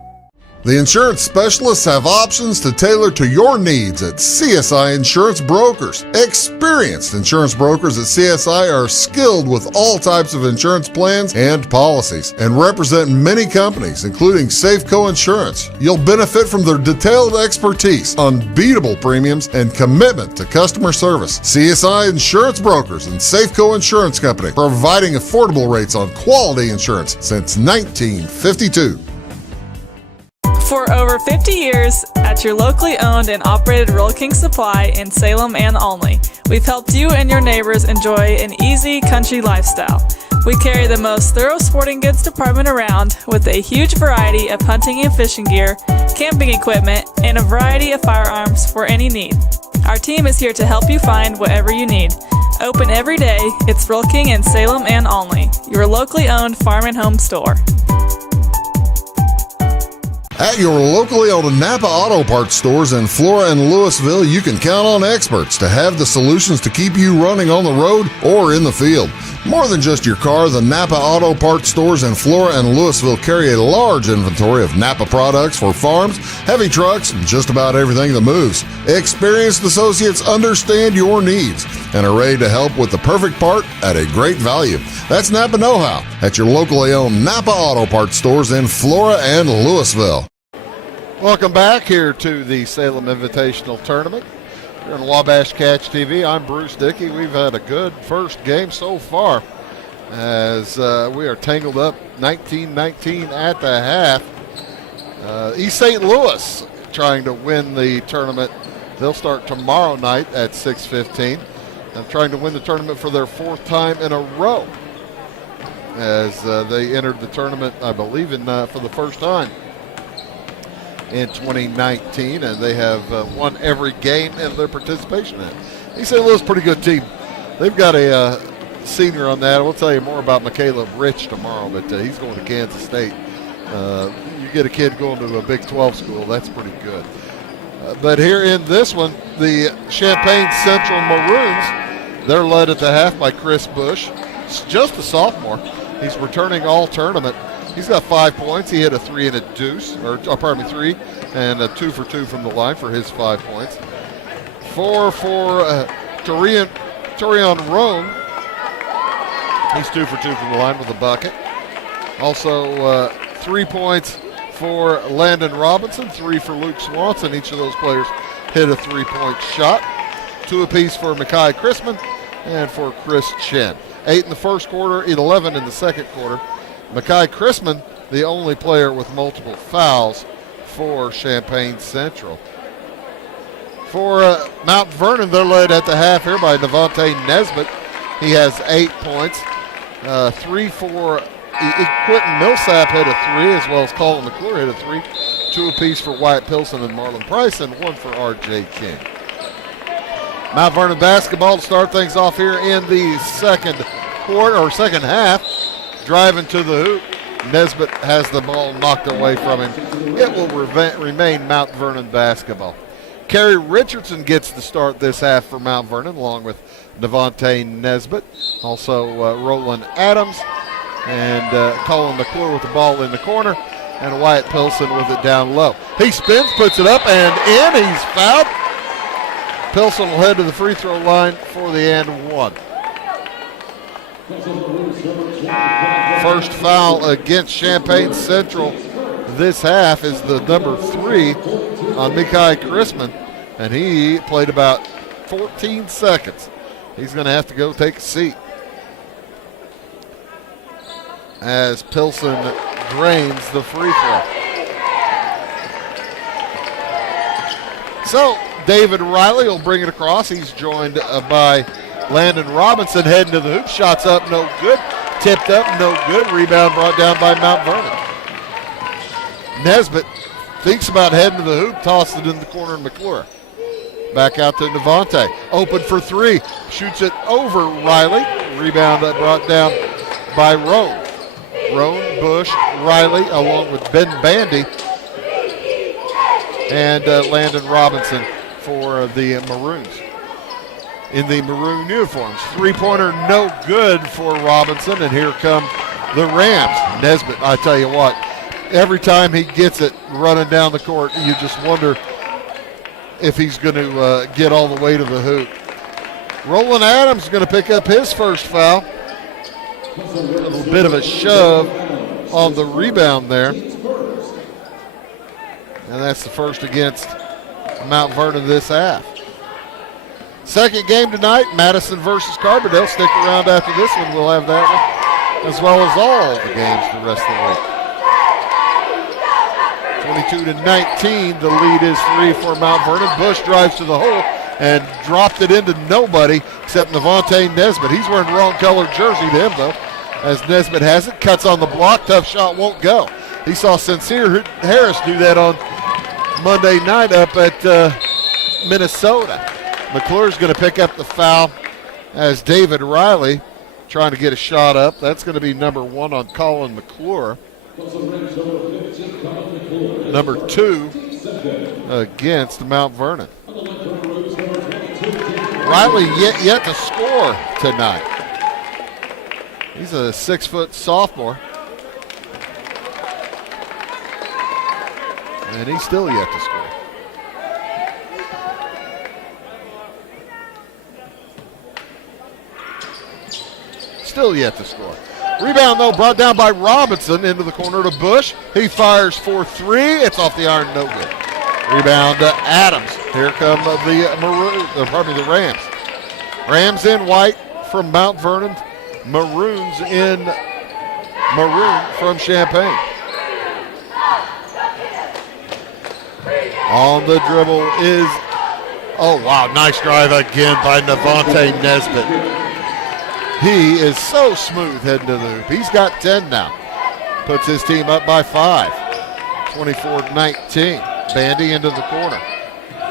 The insurance specialists have options to tailor to your needs at CSI Insurance Brokers. Experienced insurance brokers at CSI are skilled with all types of insurance plans and policies and represent many companies, including Safeco Insurance. You'll benefit from their detailed expertise, unbeatable premiums, and commitment to customer service. CSI Insurance Brokers and Safeco Insurance Company, providing affordable rates on quality insurance since 1952. For over 50 years, at your locally owned and operated Roll King Supply in Salem and Olney, we've helped you and your neighbors enjoy an easy country lifestyle. We carry the most thorough sporting goods department around with a huge variety of hunting and fishing gear, camping equipment, and a variety of firearms for any need. Our team is here to help you find whatever you need. Open every day, it's Roll King in Salem and Olney, your locally owned farm and home store. At your locally owned Napa Auto Parts stores in Flora and Louisville, you can count on experts to have the solutions to keep you running on the road or in the field. More than just your car, the Napa Auto Parts stores in Flora and Louisville carry a large inventory of Napa products for farms, heavy trucks, and just about everything that moves. Experienced associates understand your needs and are ready to help with the perfect part at a great value. That's Napa Know-How at your locally owned Napa Auto Parts stores in Flora and Louisville. Welcome back here to the Salem Invitational Tournament. Here on Wabash Catch TV, I'm Bruce Dickey. We've had a good first game so far as we are tangled up 19-19 at the half. East St. Louis trying to win the tournament. They'll start tomorrow night at 6:15. And trying to win the tournament for their fourth time in a row as they entered the tournament, I believe, for the first time in 2019, and they have won every game in their participation in it. East St. Louis, pretty good team. They've got a senior on that. We'll tell you more about Caleb Rich tomorrow, but he's going to Kansas State. You get a kid going to a Big 12 school, that's pretty good. But here in this one, the Champaign Central Maroons, they're led at the half by Chris Bush. It's just a sophomore. He's returning all tournament. He's got 5 points. He hit a 3 and a deuce, three and a 2 for 2 from the line for his 5 points. 4 for Torian Roan. He's 2 for 2 from the line with a bucket. Also 3 points for Landon Robinson, 3 for Luke Swanson. Each of those players hit a 3-point shot. 2 apiece for Mekhi Chrisman and for Chris Chen. 8 in the first quarter, 11 in the second quarter. Mekhi Chrisman, the only player with multiple fouls for Champaign Central. For Mount Vernon, they're led at the half here by Devontae Nesbitt. He has 8 points. 3 for Quentin Millsap hit a 3, as well as Colin McClure hit a 3. 2 apiece for Wyatt Pilson and Marlon Price, and 1 for R.J. King. Mount Vernon basketball to start things off here in the second half. Driving to the hoop. Nesbitt has the ball knocked away from him. It will remain Mount Vernon basketball. Kerry Richardson gets the start this half for Mount Vernon, along with Devontae Nesbitt. Also Roland Adams and Colin McClure with the ball in the corner, and Wyatt Pilson with it down low. He spins, puts it up, and in. He's fouled. Pilson will head to the free throw line for the and one. First foul against Champaign Central this half is the number 3 on Mekhi Chrisman, and he played about 14 seconds. He's going to have to go take a seat as Pilson drains the free throw. So David Riley will bring it across. He's joined by Landon Robinson heading to the hoop. Shots up, no good. Tipped up, no good. Rebound brought down by Mount Vernon. Nesbitt thinks about heading to the hoop, tosses it in the corner of McClure. Back out to Devontae. Open for 3. Shoots it over Riley. Rebound brought down by Roan. Roan, Bush, Riley, along with Ben Bandy and Landon Robinson for the Maroons in the maroon uniforms. 3-pointer no good for Robinson, and here come the Rams. Nesbitt, I tell you what, every time he gets it running down the court, you just wonder if he's going to get all the way to the hoop. Roland Adams is going to pick up his first foul. A little bit of a shove on the rebound there. And that's the first against Mount Vernon this half. Second game tonight, Madison versus Carbondale. Stick around after this one. We'll have that one, as well as all the games the rest of the week. 22-19. The lead is 3 for Mount Vernon. Bush drives to the hole and dropped it into nobody except Navonte Nesbitt. He's wearing the wrong colored jersey to him, though, as Nesbitt has it. Cuts on the block. Tough shot won't go. He saw Sincere Harris do that on Monday night up at Minnesota. McClure's going to pick up the foul as David Riley trying to get a shot up. That's going to be number 1 on Colin McClure. Number 2 against Mount Vernon. Riley yet to score tonight. He's a 6-foot sophomore. And he's still yet to score. Still yet to score. Rebound, though, brought down by Robinson into the corner to Bush. He fires for 3. It's off the iron, no good. Rebound to Adams. Here come the Rams. Rams in white from Mount Vernon. Maroons in maroon from Champaign. On the dribble is, oh wow, nice drive again by Navonte Nesbitt. He is so smooth heading to the hoop. He's got 10 now. Puts his team up by 5. 24-19. Bandy into the corner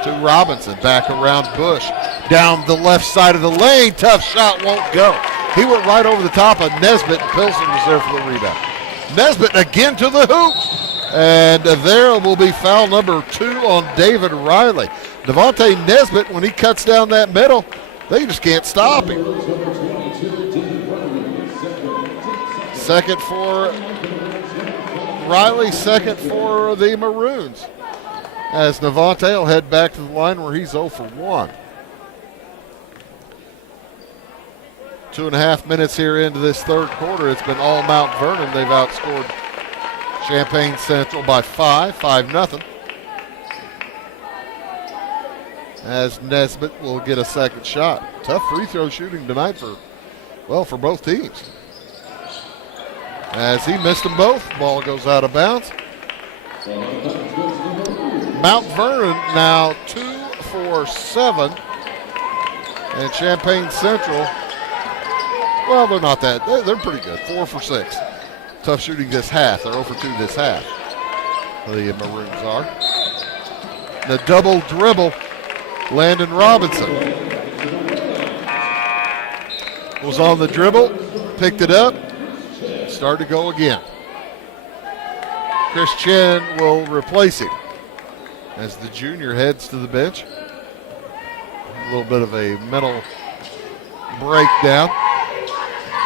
to Robinson. Back around Bush. Down the left side of the lane. Tough shot won't go. He went right over the top of Nesbitt. Pilsen was there for the rebound. Nesbitt again to the hoop. And there will be foul number 2 on David Riley. Navonte Nesbitt, when he cuts down that middle, they just can't stop him. Second for Riley, second for the Maroons. As Navonte will head back to the line where he's 0 for 1. 2.5 minutes here into this third quarter. It's been all Mount Vernon. They've outscored Champaign Central by 5-0. As Nesbitt will get a second shot. Tough free throw shooting tonight for both teams. As he missed them both, ball goes out of bounds. Mount Vernon now 2 for 7. And Champaign Central, well, they're not that. They're pretty good. 4 for 6. Tough shooting this half. They're 0 for 2 this half. The Maroons are. The double dribble, Landon Robinson was on the dribble, picked it up, started to go again. Chris Chen will replace him as the junior heads to the bench. A little bit of a mental breakdown.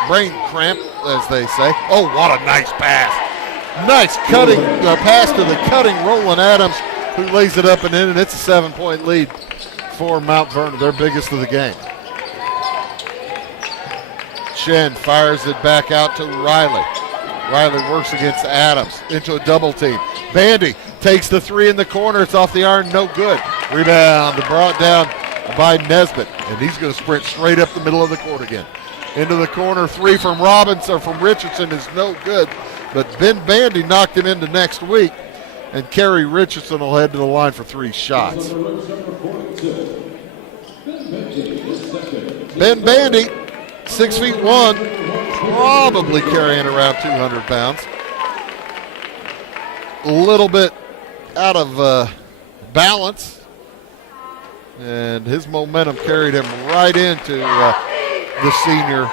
Brain cramp, as they say. Oh, what a nice pass. Nice cutting pass to the cutting Roland Adams, who lays it up and in, and it's a 7-point lead for Mount Vernon, their biggest of the game. Chen fires it back out to Riley. Riley works against Adams into a double team. Bandy takes the 3 in the corner. It's off the iron, no good. Rebound brought down by Nesbitt, and he's going to sprint straight up the middle of the court again. Into the corner, 3 from Richardson is no good, but Ben Bandy knocked him into next week, and Kerry Richardson will head to the line for 3 shots. Ben Bandy, 6'1", probably carrying around 200 pounds. A little bit out of balance, and his momentum carried him right into the senior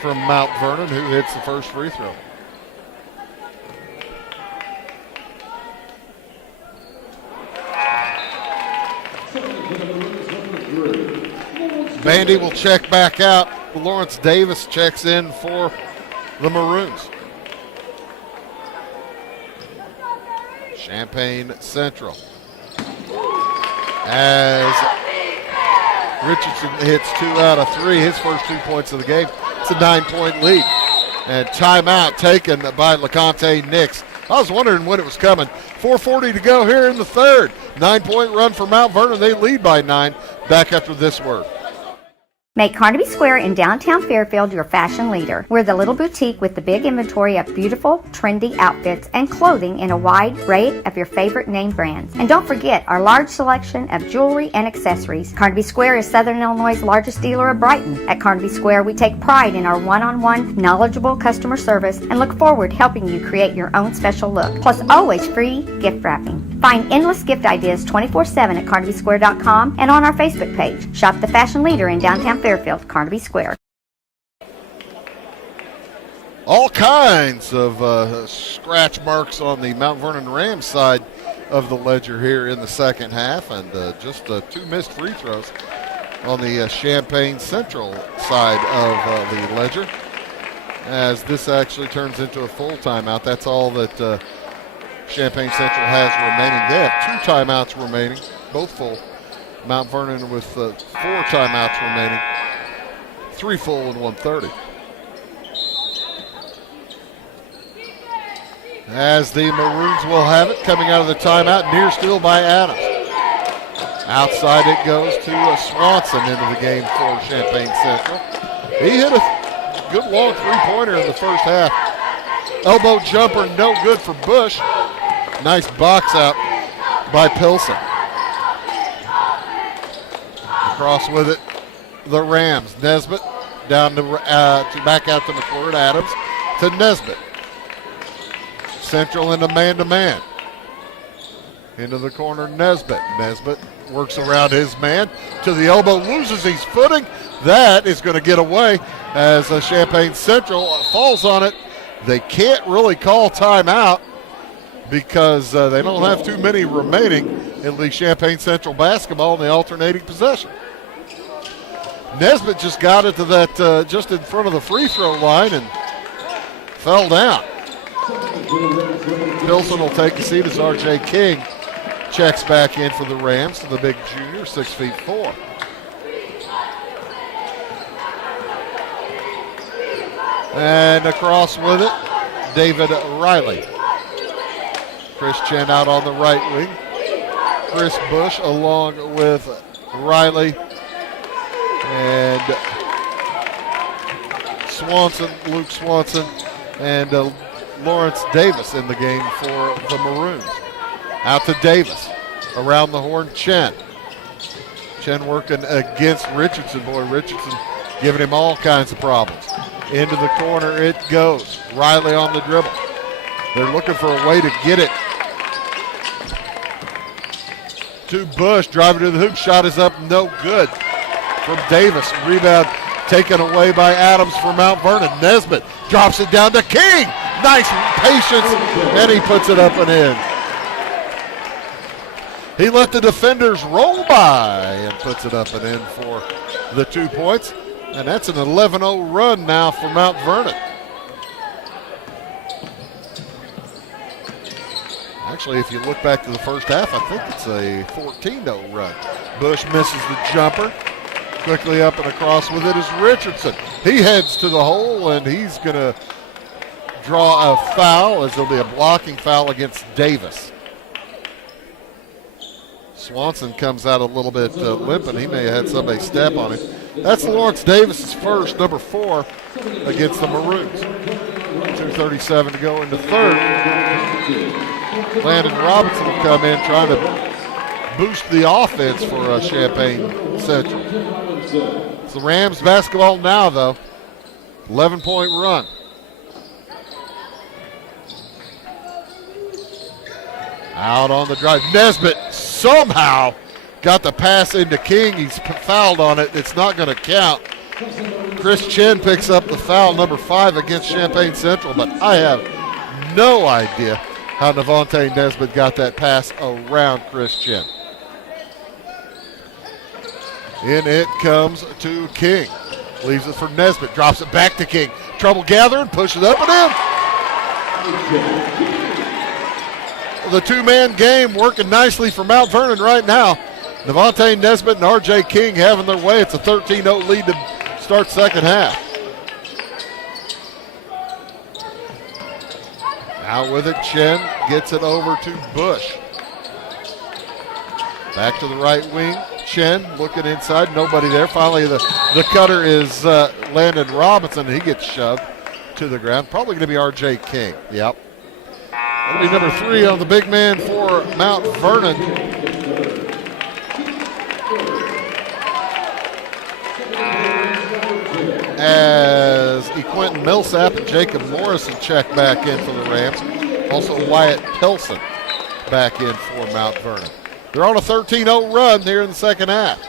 from Mount Vernon, who hits the first free throw. Bandy will check back out. Lawrence Davis checks in for the Maroons. Champaign Central. As Richardson hits 2 out of 3, his first 2 points of the game. It's a 9-point lead. And timeout taken by LeConte Nix. I was wondering when it was coming. 4:40 to go here in the third. 9-point run for Mount Vernon. They lead by 9. Back after this word. Make Carnaby Square in downtown Fairfield your fashion leader. We're the little boutique with the big inventory of beautiful, trendy outfits and clothing in a wide array of your favorite name brands. And don't forget our large selection of jewelry and accessories. Carnaby Square is Southern Illinois' largest dealer of Brighton. At Carnaby Square, we take pride in our one-on-one, knowledgeable customer service and look forward to helping you create your own special look. Plus, always free gift wrapping. Find endless gift ideas 24/7 at CarnabySquare.com and on our Facebook page. Shop the fashion leader in downtown Fairfield, Carnaby Square. All kinds of scratch marks on the Mount Vernon Rams side of the ledger here in the second half, and just 2 missed free throws on the Champaign Central side of the ledger, as this actually turns into a full timeout. That's all that Champaign Central has remaining. They have 2 timeouts remaining, both full. Mount Vernon with 4 timeouts remaining, 3 full and 1:30. As the Maroons will have it, coming out of the timeout, near steal by Adams. Outside it goes to Swanson into the game for Champaign Central. He hit a good long three-pointer in the first half. Elbow jumper, no good for Bush. Nice box out by Pilson. Across with it, the Rams. Nesbitt down to back out to McClure. Adams to Nesbitt. Central into man-to-man. Into the corner, Nesbitt. Nesbitt works around his man to the elbow, loses his footing. That is going to get away as Champaign Central falls on it. They can't really call timeout because they don't have too many remaining. It'll be Champaign Central basketball in the alternating possession. Nesbitt just got it to that just in front of the free throw line and fell down. Pilson will take a seat as R.J. King checks back in for the Rams, to the big junior, 6'4". And across with it, David Riley. Chris Chen out on the right wing. Chris Bush along with Riley and Swanson, Luke Swanson, and Lawrence Davis in the game for the Maroons. Out to Davis. Around the horn, Chen. Chen working against Richardson. Boy, Richardson giving him all kinds of problems. Into the corner it goes. Riley on the dribble. They're looking for a way to get it to Bush. Driving to the hoop. Shot is up. No good from Davis. Rebound taken away by Adams for Mount Vernon. Nesbitt drops it down to King. Nice patience, and he puts it up and in. He let the defenders roll by and puts it up and in for the 2 points. And that's an 11-0 run now for Mount Vernon. Actually, if you look back to the first half, I think it's a 14-0 run. Bush misses the jumper. Quickly up and across with it is Richardson. He heads to the hole, and he's going to draw a foul, as there'll be a blocking foul against Davis. Swanson comes out a little bit limping. He may have had somebody step on him. That's Lawrence Davis's first, number 4, against the Maroons. 2:37 to go in the third. Landon Robinson will come in trying to boost the offense for Champaign Central. It's the Rams basketball now, though. 11-point run. Out on the drive. Nesbitt somehow got the pass into King. He's fouled on it. It's not going to count. Chris Chen picks up the foul, number 5 against Champaign Central, but I have no idea how Navonte Nesbitt got that pass around Chris Chen. In it comes to King. Leaves it for Nesbitt. Drops it back to King. Trouble gathering. Pushes up and in. The two-man game working nicely for Mount Vernon right now. Navonte Nesbitt and R.J. King having their way. It's a 13-0 lead to start second half. Out with it, Chen gets it over to Bush. Back to the right wing. Chen looking inside, nobody there. Finally, the cutter is Landon Robinson. He gets shoved to the ground. Probably going to be R.J. King. Yep. That'll be number 3 on the big man for Mount Vernon. As Quentin Millsap and Jacob Morrison check back in for the Rams. Also Wyatt Pilson back in for Mount Vernon. They're on a 13-0 run here in the second half.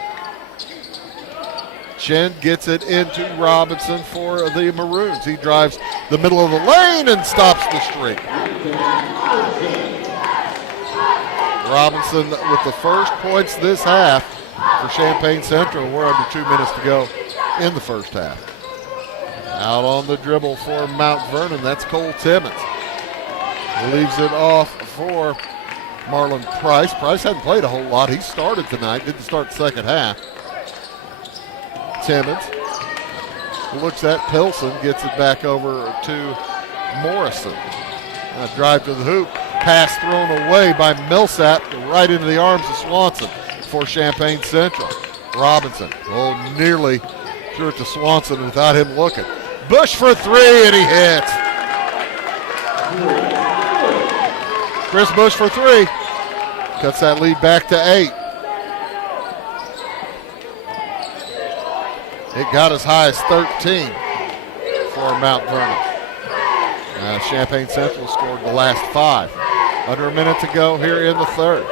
Chen gets it into Robinson for the Maroons. He drives the middle of the lane and stops the streak. Robinson with the first points this half for Champaign Central. We're under 2 minutes to go in the first half. Out on the dribble for Mount Vernon, that's Cole Timmons. Leaves it off for Marlon Price. Price hadn't played a whole lot. He started tonight, didn't start the second half. Timmons looks at Pilson, gets it back over to Morrison. Drive to the hoop, pass thrown away by Millsap right into the arms of Swanson for Champaign Central. Robinson, nearly threw it to Swanson without him looking. Bush for 3 and he hits. Chris Bush for 3. Cuts that lead back to 8. It got as high as 13 for Mount Vernon. Champaign Central scored the last 5. Under a minute to go here in the third.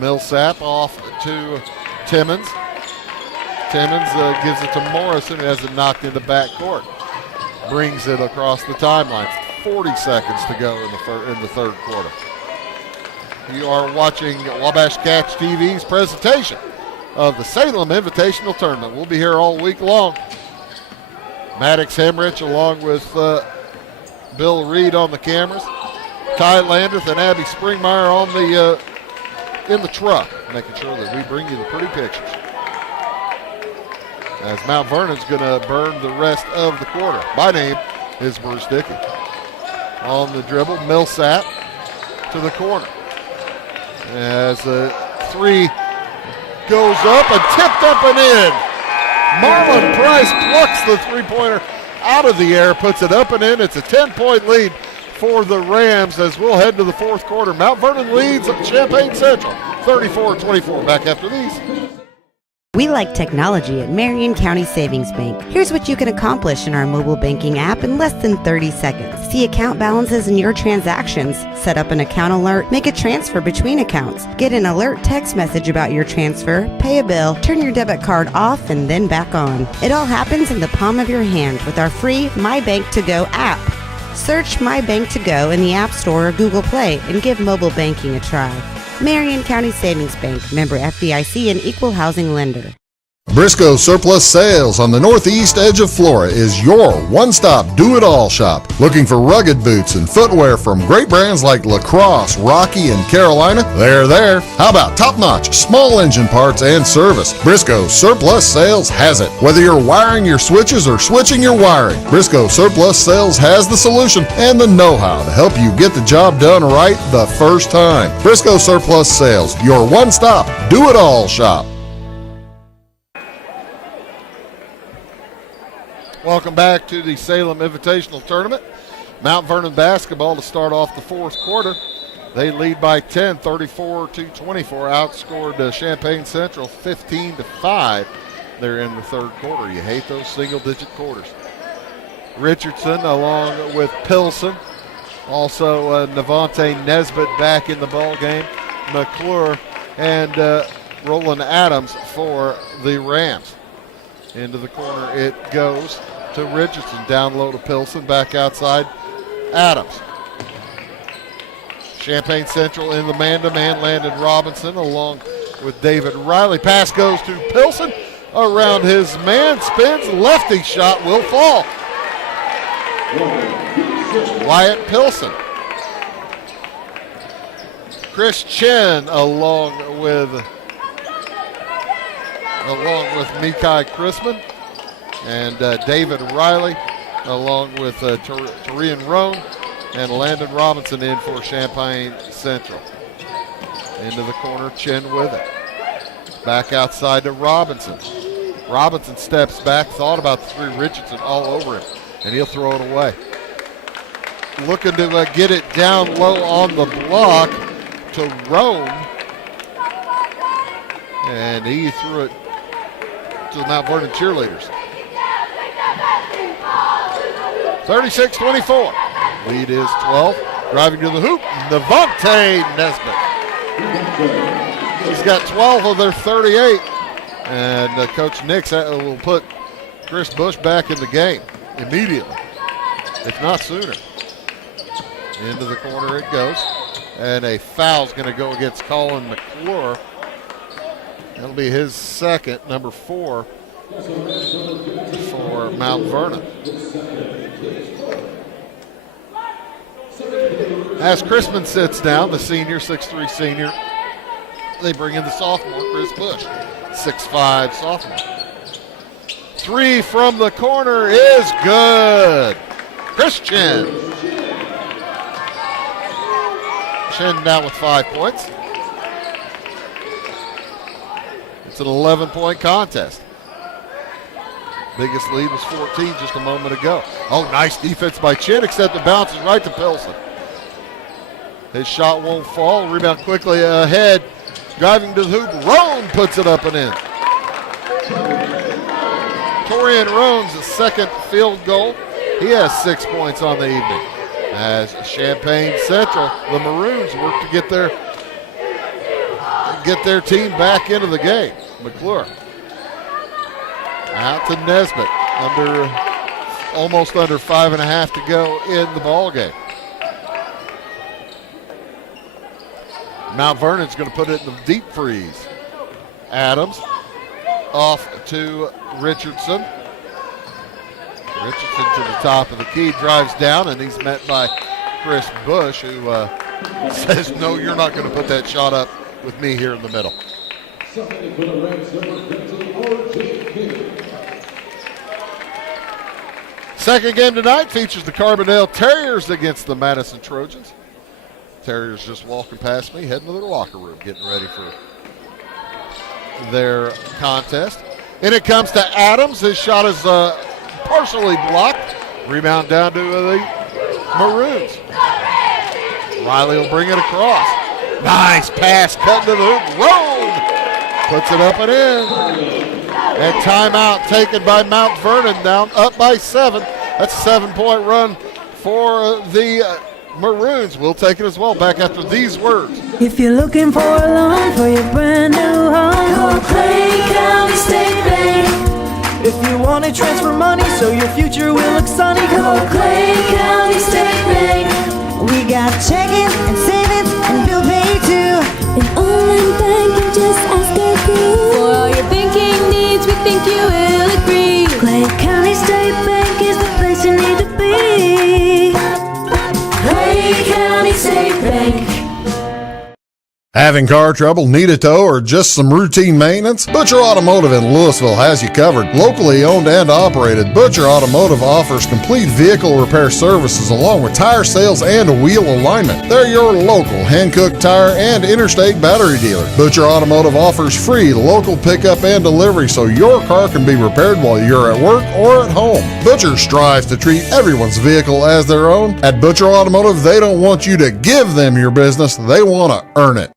Millsap off to Timmons. Timmons gives it to Morrison, who has it knocked into backcourt. Brings it across the timeline. 40 seconds to go in the third quarter. You are watching Wabash Catch TV's presentation of the Salem Invitational Tournament. We'll be here all week long. Maddox Hemrich along with Bill Reed on the cameras. Ty Landreth and Abby Springmeyer on in the truck, making sure that we bring you the pretty pictures. As Mount Vernon's going to burn the rest of the quarter. My name is Bruce Dickey. On the dribble, Millsap to the corner. As the 3 goes up and tipped up and in. Marlon Price plucks the three-pointer out of the air, puts it up and in. It's a 10-point lead for the Rams as we'll head to the fourth quarter. Mount Vernon leads at Champaign Central, 34-24. Back after these. We like technology at Marion County Savings Bank. Here's what you can accomplish in our mobile banking app in less than 30 seconds. See account balances in your transactions, set up an account alert, make a transfer between accounts, get an alert text message about your transfer, pay a bill, turn your debit card off and then back on. It all happens in the palm of your hand with our free My Bank to Go app. Search My Bank to Go in the App Store or Google Play and give mobile banking a try. Marion County Savings Bank, member FDIC and equal housing lender. Briscoe Surplus Sales on the northeast edge of Flora is your one-stop do-it-all shop. Looking for rugged boots and footwear from great brands like Lacrosse, Rocky, and Carolina? They're there. How about top-notch small engine parts and service? Briscoe Surplus Sales has it. Whether you're wiring your switches or switching your wiring, Briscoe Surplus Sales has the solution and the know-how to help you get the job done right the first time. Briscoe Surplus Sales, your one-stop do-it-all shop. Welcome back to the Salem Invitational Tournament. Mount Vernon basketball to start off the fourth quarter. They lead by 10, 34-24. Outscored Champaign Central 15-5 there in the third quarter. You hate those single-digit quarters. Richardson along with Pilson. Also Navante Nesbitt back in the ball game. McClure and Roland Adams for the Rams. Into the corner it goes to Richardson. Down low to Pilson. Back outside, Adams. Champaign Central in the man-to-man. Landon Robinson along with David Riley. Pass goes to Pilson. Around his man. Spins. Lefty shot will fall. Wyatt Pilson. Chris Chen along with Mikai Chrisman and David Riley, along with Tarian Roan and Landon Robinson in for Champaign Central. Into the corner, Chin with it. Back outside to Robinson. Robinson steps back, thought about the three. Richardson all over him, and he'll throw it away. Looking to get it down low on the block to Rome. And he threw it to the Mount Vernon cheerleaders. 36-24. Lead is 12. Driving to the hoop, Devontae Nesbitt. He's got 12 of their 38. And Coach Nix will put Chris Bush back in the game immediately, if not sooner. Into the corner it goes. And a foul's going to go against Colin McClure. That'll be his second, number 4 for Mount Vernon. As Chrisman sits down, the senior, 6'3" senior, they bring in the sophomore, Chris Bush, 6'5" sophomore. 3 from the corner is good. Christian. Chin now with 5 points. It's an 11-point contest. Biggest lead was 14 just a moment ago. Oh, nice defense by Chin, except it bounces right to Pilson. His shot won't fall. Rebound quickly ahead. Driving to the hoop. Roan puts it up and in. Torian Roan's second field goal. He has 6 points on the evening. As Champaign Central, the Maroons work to get their team back into the game. McClure. Out to Nesbitt. Almost under 5.5 to go in the ball game. Mount Vernon's going to put it in the deep freeze. Adams off to Richardson. Richardson to the top of the key, drives down, and he's met by Chris Bush, who says, no, you're not going to put that shot up with me here in the middle. Second game tonight features the Carbondale Terriers against the Madison Trojans. Terriers just walking past me, heading to their locker room, getting ready for their contest. And it comes to Adams. His shot is partially blocked. Rebound down to the Maroons. Riley will bring it across. Nice pass, cutting to the hoop. Roan puts it up and in. And timeout taken by Mount Vernon, down up by 7. That's a 7-point run for the Maroons. We'll take it as well. Back after these words. If you're looking for a loan for your brand new home, call Clay County State Bank. If you want to transfer money so your future will look sunny, call Clay County State Bank. We got checking and savings and bill pay too. An online banking, just ask our crew. For all your banking needs, we think you will agree. Clay County State Bank is the place you need to be. Clay County State Bank. Having car trouble, need a tow, or just some routine maintenance? Butcher Automotive in Louisville has you covered. Locally owned and operated, Butcher Automotive offers complete vehicle repair services along with tire sales and wheel alignment. They're your local Hankook tire and interstate battery dealer. Butcher Automotive offers free local pickup and delivery so your car can be repaired while you're at work or at home. Butcher strives to treat everyone's vehicle as their own. At Butcher Automotive, they don't want you to give them your business, they want to earn it.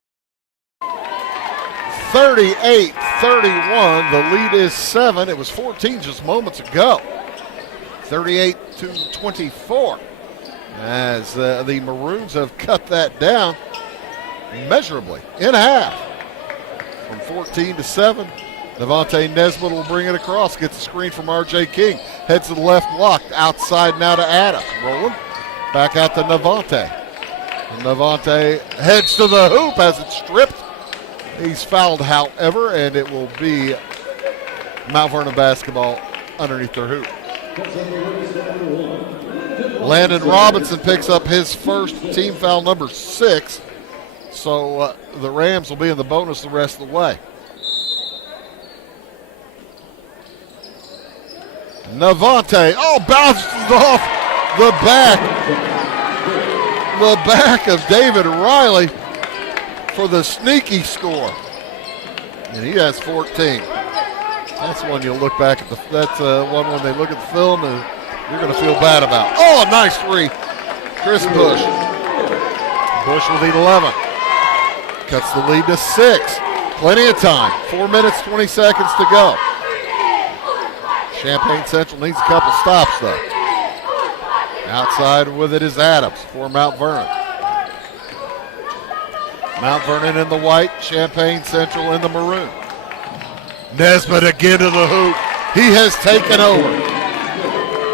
38-31. The lead is 7. It was 14 just moments ago. 38-24. As the Maroons have cut that down measurably in half. From 14 to 7. Devontae Nesbitt will bring it across. Gets a screen from R.J. King. Heads to the left block. Outside now to Adams. Rolling. Back out to Navante. And Navante heads to the hoop as it's stripped. He's fouled, however, and it will be Mount Vernon basketball underneath their hoop. Landon Robinson picks up his first team foul, number 6. So the Rams will be in the bonus the rest of the way. Navante, bounces off the back of David Riley. for the sneaky score. And he has 14. That's one you'll look back at. That's one when they look at the film and you're going to feel bad about. Oh, a nice three. Chris Bush. Bush with 11. Cuts the lead to 6. Plenty of time. 4 minutes, 20 seconds to go. Champaign Central needs a couple stops, though. Outside with it is Adams for Mount Vernon. Mount Vernon in the white, Champaign Central in the maroon. Nesbitt again to the hoop. He has taken over.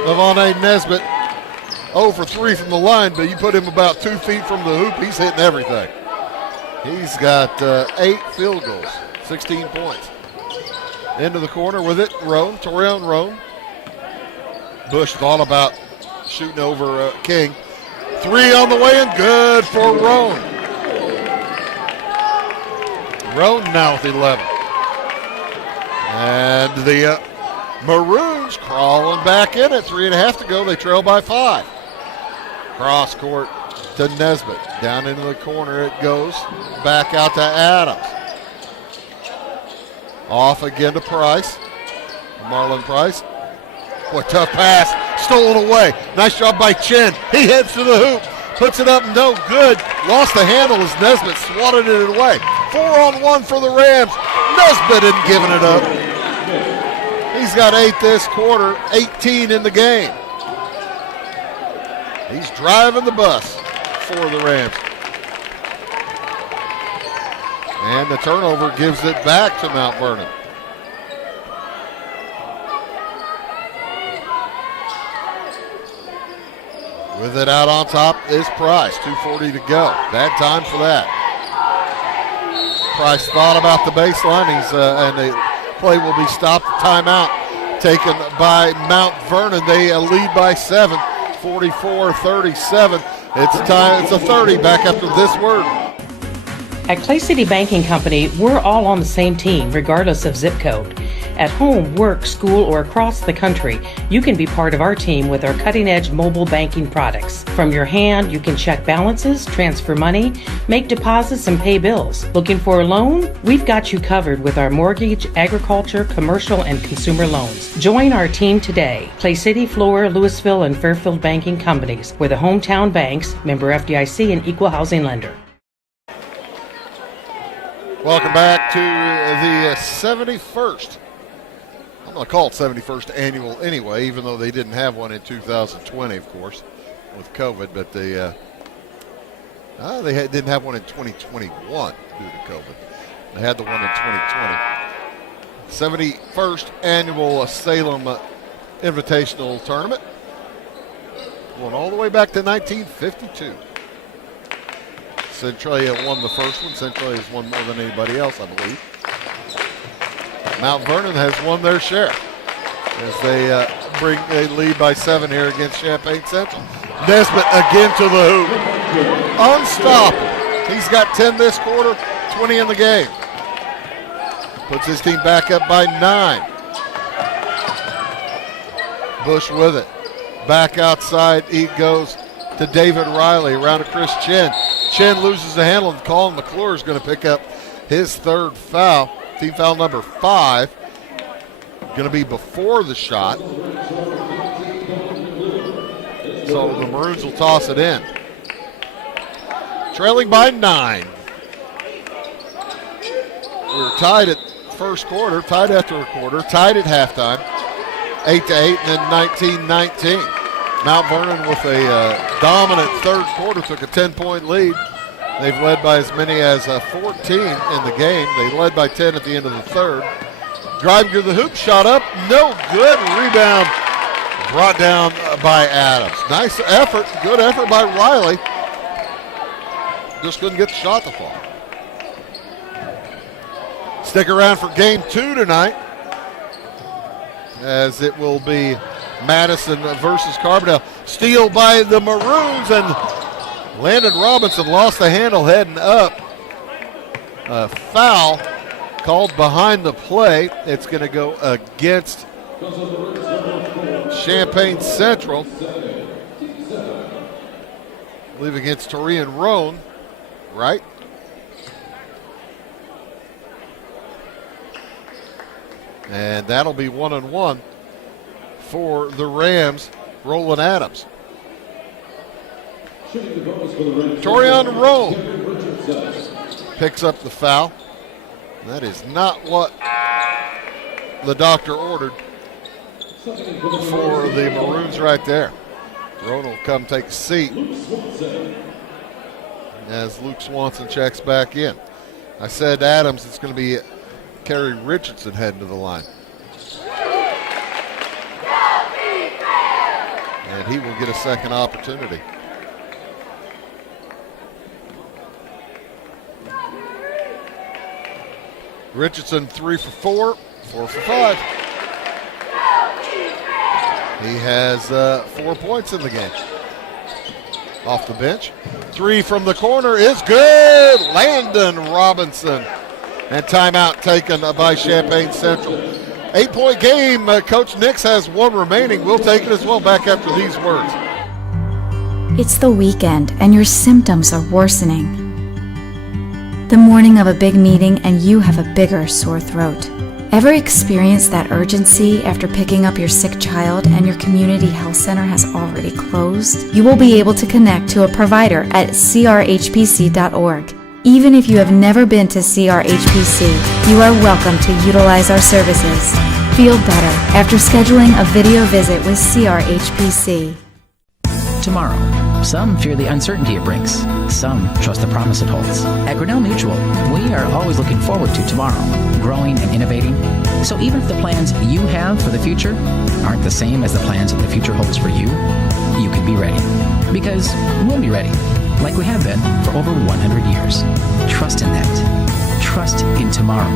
Devontae Nesbitt 0 for 3 from the line, but you put him about 2 feet from the hoop, he's hitting everything. He's got 8 field goals, 16 points. Into the corner with it, Roan, Torian Roan. Bush thought about shooting over King. 3 on the way and good for Roan. Roan now with 11. And the Maroons crawling back in it. 3.5 to go. They trail by 5. Cross court to Nesbitt. Down into the corner it goes. Back out to Adams. Off again to Price. Marlon Price. Boy, tough pass. Stolen away. Nice job by Chen. He heads to the hoop. Puts it up, no good. Lost the handle as Nesbitt swatted it away. 4-on-1 for the Rams. Nesbitt isn't giving it up. He's got 8 this quarter, 18 in the game. He's driving the bus for the Rams. And the turnover gives it back to Mount Vernon. With it out on top is Price. 2:40 to go. Bad time for that. Price thought about the baseline. And the play will be stopped. Timeout taken by Mount Vernon. They lead by 7, 44-37. It's time. It's a 30 back after this word. At Clay City Banking Company, we're all on the same team, regardless of zip code. At home, work, school, or across the country, you can be part of our team with our cutting-edge mobile banking products. From your hand, you can check balances, transfer money, make deposits, and pay bills. Looking for a loan? We've got you covered with our mortgage, agriculture, commercial, and consumer loans. Join our team today. Clay City, Flora, Louisville, and Fairfield Banking Companies. We're the hometown banks, member FDIC, and equal housing lender. Welcome back to the 71st. I'm going to call it 71st annual anyway, even though they didn't have one in 2020, of course, with COVID. But they didn't have one in 2021 due to COVID. They had the one in 2020. 71st annual Salem Invitational Tournament. Going all the way back to 1952. Centralia won the first one. Centralia has won more than anybody else, I believe. Mount Vernon has won their share as they lead by 7 here against Champaign Central. Nesbitt again to the hoop. Unstoppable. He's got 10 this quarter, 20 in the game. Puts his team back up by 9. Bush with it. Back outside he goes to David Riley around to Chris Chen. Chen loses the handle, and Colin McClure is going to pick up his 3rd foul. Team foul number 5. Going to be before the shot. So the Maroons will toss it in. Trailing by 9. We were tied at first quarter, tied after a quarter, tied at halftime. 8-8 and then 19-19. Mount Vernon with a dominant third quarter took a 10-point lead. They've led by as many as 14 in the game. They led by 10 at the end of the third. Driving to the hoop, shot up, no good. Rebound brought down by Adams. Nice effort, good effort by Riley. Just couldn't get the shot to fall. Stick around for game 2 tonight, as it will be Madison versus Carbondale. Steal by the Maroons, and Landon Robinson lost the handle heading up. A foul called behind the play. It's going to go against Champaign Central. I believe against Torian Roan, right? And that'll be 1-1 for the Rams. Roland Adams. Torian Rowe picks up the foul. That is not what the doctor ordered for the Maroons right there. Rowan will come take a seat as Luke Swanson checks back in. I said Adams, it's going to be Kerry Richardson heading to the line. And he will get a second opportunity. Richardson 3 for 4, 4 for 5. He has 4 points in the game. Off the bench. 3 from the corner is good. Landon Robinson. And timeout taken by Champaign Central. 8-point game. Coach Nix has 1 remaining. We'll take it as well back after these words. It's the weekend and your symptoms are worsening. The morning of a big meeting and you have a bigger sore throat. Ever experienced that urgency after picking up your sick child and your community health center has already closed? You will be able to connect to a provider at crhpc.org. Even if you have never been to CRHPC, you are welcome to utilize our services. Feel better after scheduling a video visit with CRHPC. Tomorrow, some fear the uncertainty it brings. Some trust the promise it holds. At Grinnell Mutual, we are always looking forward to tomorrow, growing and innovating. So even if the plans you have for the future aren't the same as the plans the future holds for you, you can be ready. Because we'll be ready, like we have been for over 100 years. Trust in that. Trust in tomorrow.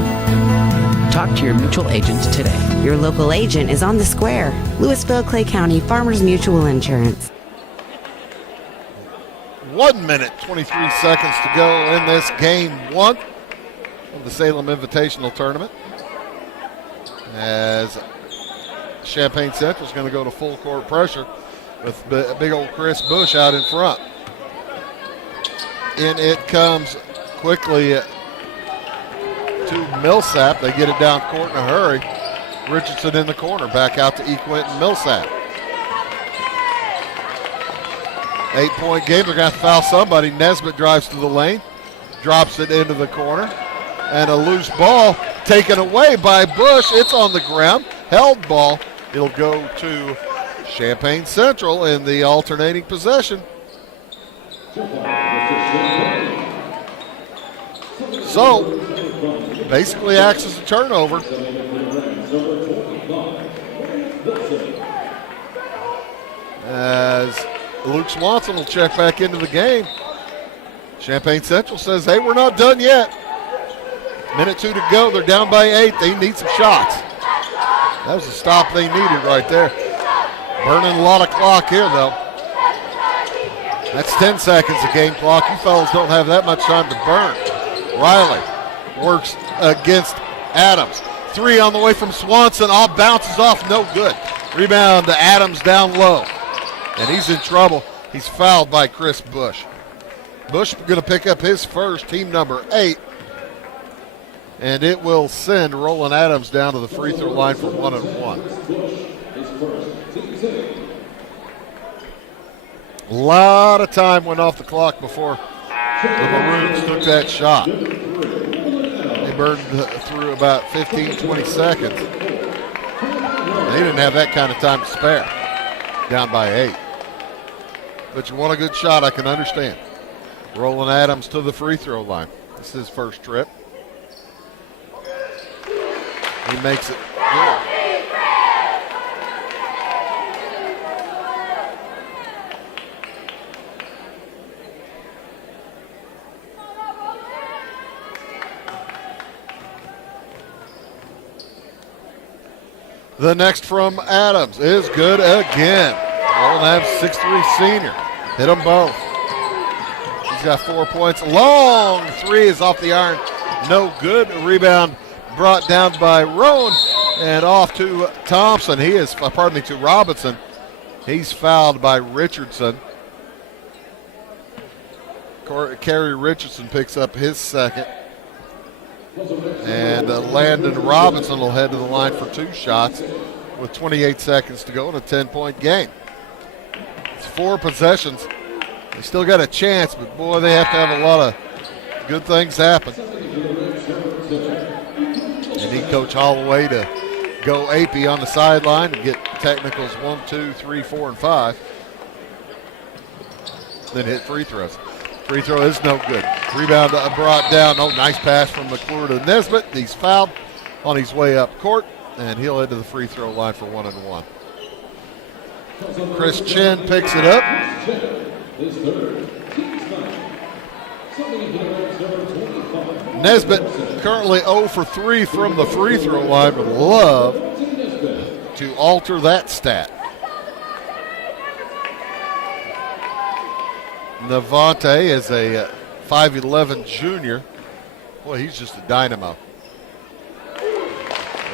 Talk to your mutual agent today. Your local agent is on the square. Louisville, Clay County Farmers Mutual Insurance. 1 minute, 23 seconds to go in this game 1 of the Salem Invitational Tournament. As Champaign Central is going to go to full court pressure with big old Chris Bush out in front. In it comes quickly to Millsap. They get it down court in a hurry. Richardson in the corner, back out to Quentin Millsap. 8-point game, they're going to foul somebody. Nesbitt drives to the lane, drops it into the corner, and a loose ball taken away by Bush. It's on the ground, held ball. It'll go to Champaign Central in the alternating possession. So, basically acts as a turnover. As Luke Swanson will check back into the game. Champaign Central says, hey, we're not done yet. Minute 2 to go. They're down by 8. They need some shots. That was the stop they needed right there. Burning a lot of clock here, though. That's 10 seconds of game clock. You fellas don't have that much time to burn. Riley works against Adams. 3 on the way from Swanson. All bounces off. No good. Rebound to Adams down low. And he's in trouble. He's fouled by Chris Bush. Bush going to pick up his first, team number 8. And it will send Roland Adams down to the free throw line for 1-1. A lot of time went off the clock before the Maroons took that shot. They burned through about 15, 20 seconds. They didn't have that kind of time to spare. Down by 8. But you want a good shot, I can understand. Roland Adams to the free throw line. This is his first trip. He makes it good. The next from Adams is good again. Roland Adams, 6'3" senior. Hit them both. He's got 4 points. Long 3 is off the iron. No good. A rebound brought down by Roan and off to Thompson. To Robinson. He's fouled by Richardson. Kerry Richardson picks up his second. And Landon Robinson will head to the line for 2 shots with 28 seconds to go in a 10-point game. It's 4 possessions. They still got a chance, but boy, they have to have a lot of good things happen. They need Coach Holloway to go AP on the sideline and get technicals 1, 2, 3, 4, and 5. Then hit free throws. Free throw is no good. Rebound brought down. Oh, nice pass from McClure to Nesbitt. He's fouled on his way up court, and he'll head to the free throw line for 1 and 1. Chris Chin picks it up. Nesbitt currently 0 for 3 from the free throw line, would love to alter that stat. Navante is a 5'11 junior. Boy, he's just a dynamo.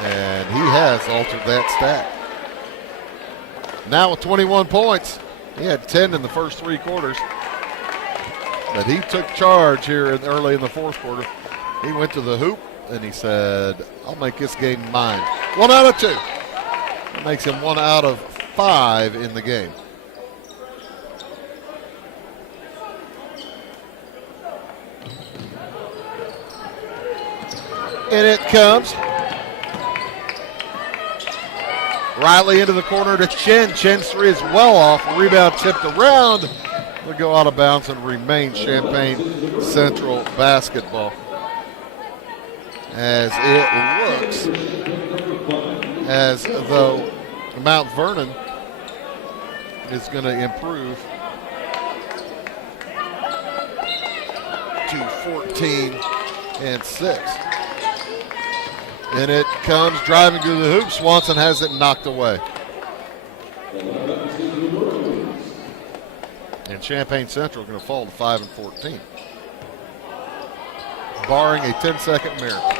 And he has altered that stat. Now with 21 points. He had 10 in the first 3 quarters. But he took charge here early in the 4th quarter. He went to the hoop and he said, I'll make this game mine. 1 out of 2. That makes him 1 out of 5 in the game. And it comes. Riley into the corner to Chen. Chen's 3 is well off. Rebound tipped around. Will go out of bounds and remain Champaign Central basketball. As it looks as though Mount Vernon is going to improve to 14-6. And it comes driving to the hoop. Swanson has it knocked away. And Champaign Central going to fall to 5-14. Barring a 10-second miracle.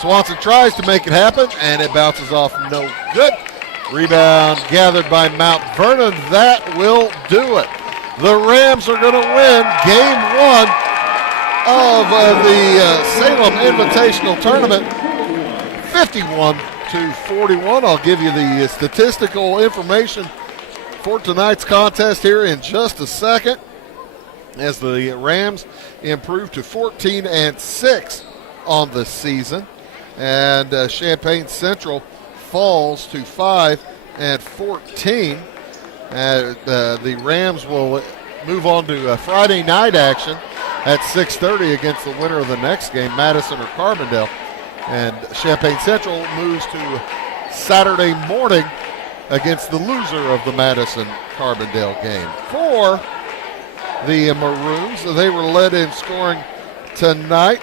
Swanson tries to make it happen, and it bounces off no good. Rebound gathered by Mount Vernon. That will do it. The Rams are going to win game 1 of the Salem Invitational Tournament, 51-41. I'll give you the statistical information for tonight's contest here in just a second, as the Rams improve to 14-6 on the season, and Champaign Central falls to 5-14. The Rams will move on to Friday night action at 6:30 against the winner of the next game, Madison or Carbondale. And Champaign Central moves to Saturday morning against the loser of the Madison-Carbondale game. For the Maroons, they were led in scoring tonight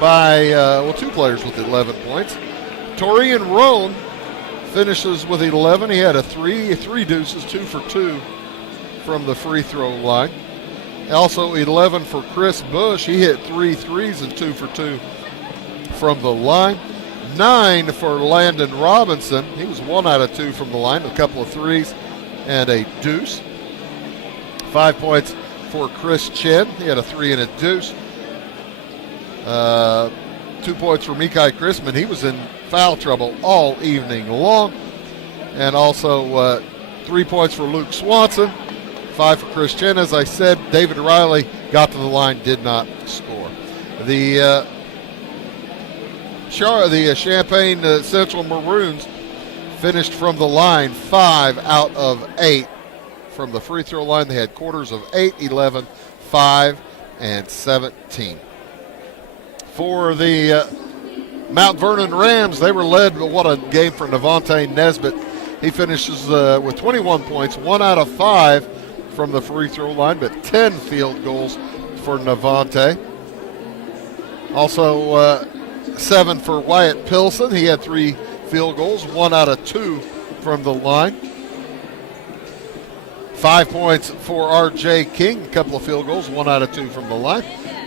by 2 players with 11 points. Torian Roan finishes with 11. He had a three deuces, 2 for 2 from the free throw line. Also 11 for Chris Bush. He hit 3 threes and 2 for 2 from the line. 9 for Landon Robinson. He was 1 out of 2 from the line, a couple of threes and a deuce. 5 points for Chris Chen. He had a 3 and a deuce. 2 points for Mikai Chrisman. He was in foul trouble all evening long. And also 3 points for Luke Swanson. 5 for Chris Chen. As I said, David Riley got to the line, did not score. The Champaign Central Maroons finished from the line 5 out of 8 from the free throw line. They had quarters of 8, 11, 5, and 17. For the Mount Vernon Rams, they were led, but what a game for Navante Nesbitt. He finishes with 21 points, 1 out of 5 from the free throw line, but 10 field goals for Navante. Also 7 for Wyatt Pilson. He had 3 field goals, 1 out of 2 from the line. 5 points for R.J. King, a couple of field goals, 1 out of 2 from the line.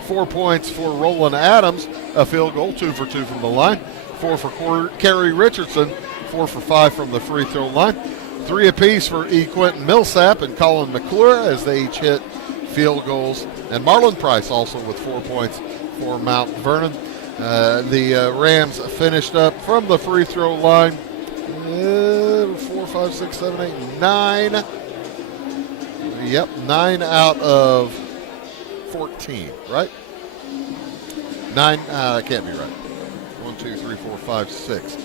4 points for Roland Adams, a field goal, 2 for 2 from the line. 4 for Kerry Richardson, 4 for 5 from the free throw line. 3 apiece for E. Quentin Millsap and Colin McClure, as they each hit field goals. And Marlon Price also with 4 points for Mount Vernon. The Rams finished up from the free throw line. 4, 5, 6, 7, 8, 9. Yep, 9 out of 14, right? 9, can't be right. 1, 2, 3, 4, 5, 6.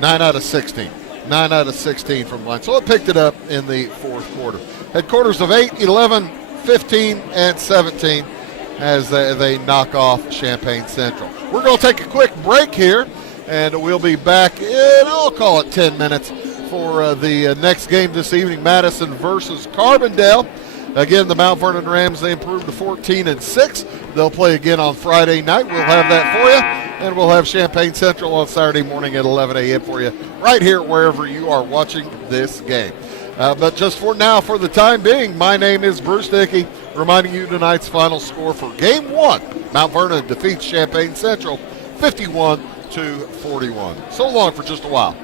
9 out of 16. 9 out of 16 from the line. So it picked it up in the fourth quarter. Had quarters of 8, 11, 15, and 17 as they knock off Champaign Central. We're going to take a quick break here, and we'll be back in, I'll call it 10 minutes, for the next game this evening, Madison versus Carbondale. Again, the Mount Vernon Rams, they improved to 14-6. They'll play again on Friday night. We'll have that for you, and we'll have Champaign Central on Saturday morning at 11 a.m. for you right here wherever you are watching this game. But just for now, for the time being, my name is Bruce Dickey, reminding you tonight's final score for Game 1. Mount Vernon defeats Champaign Central 51-41. So long for just a while.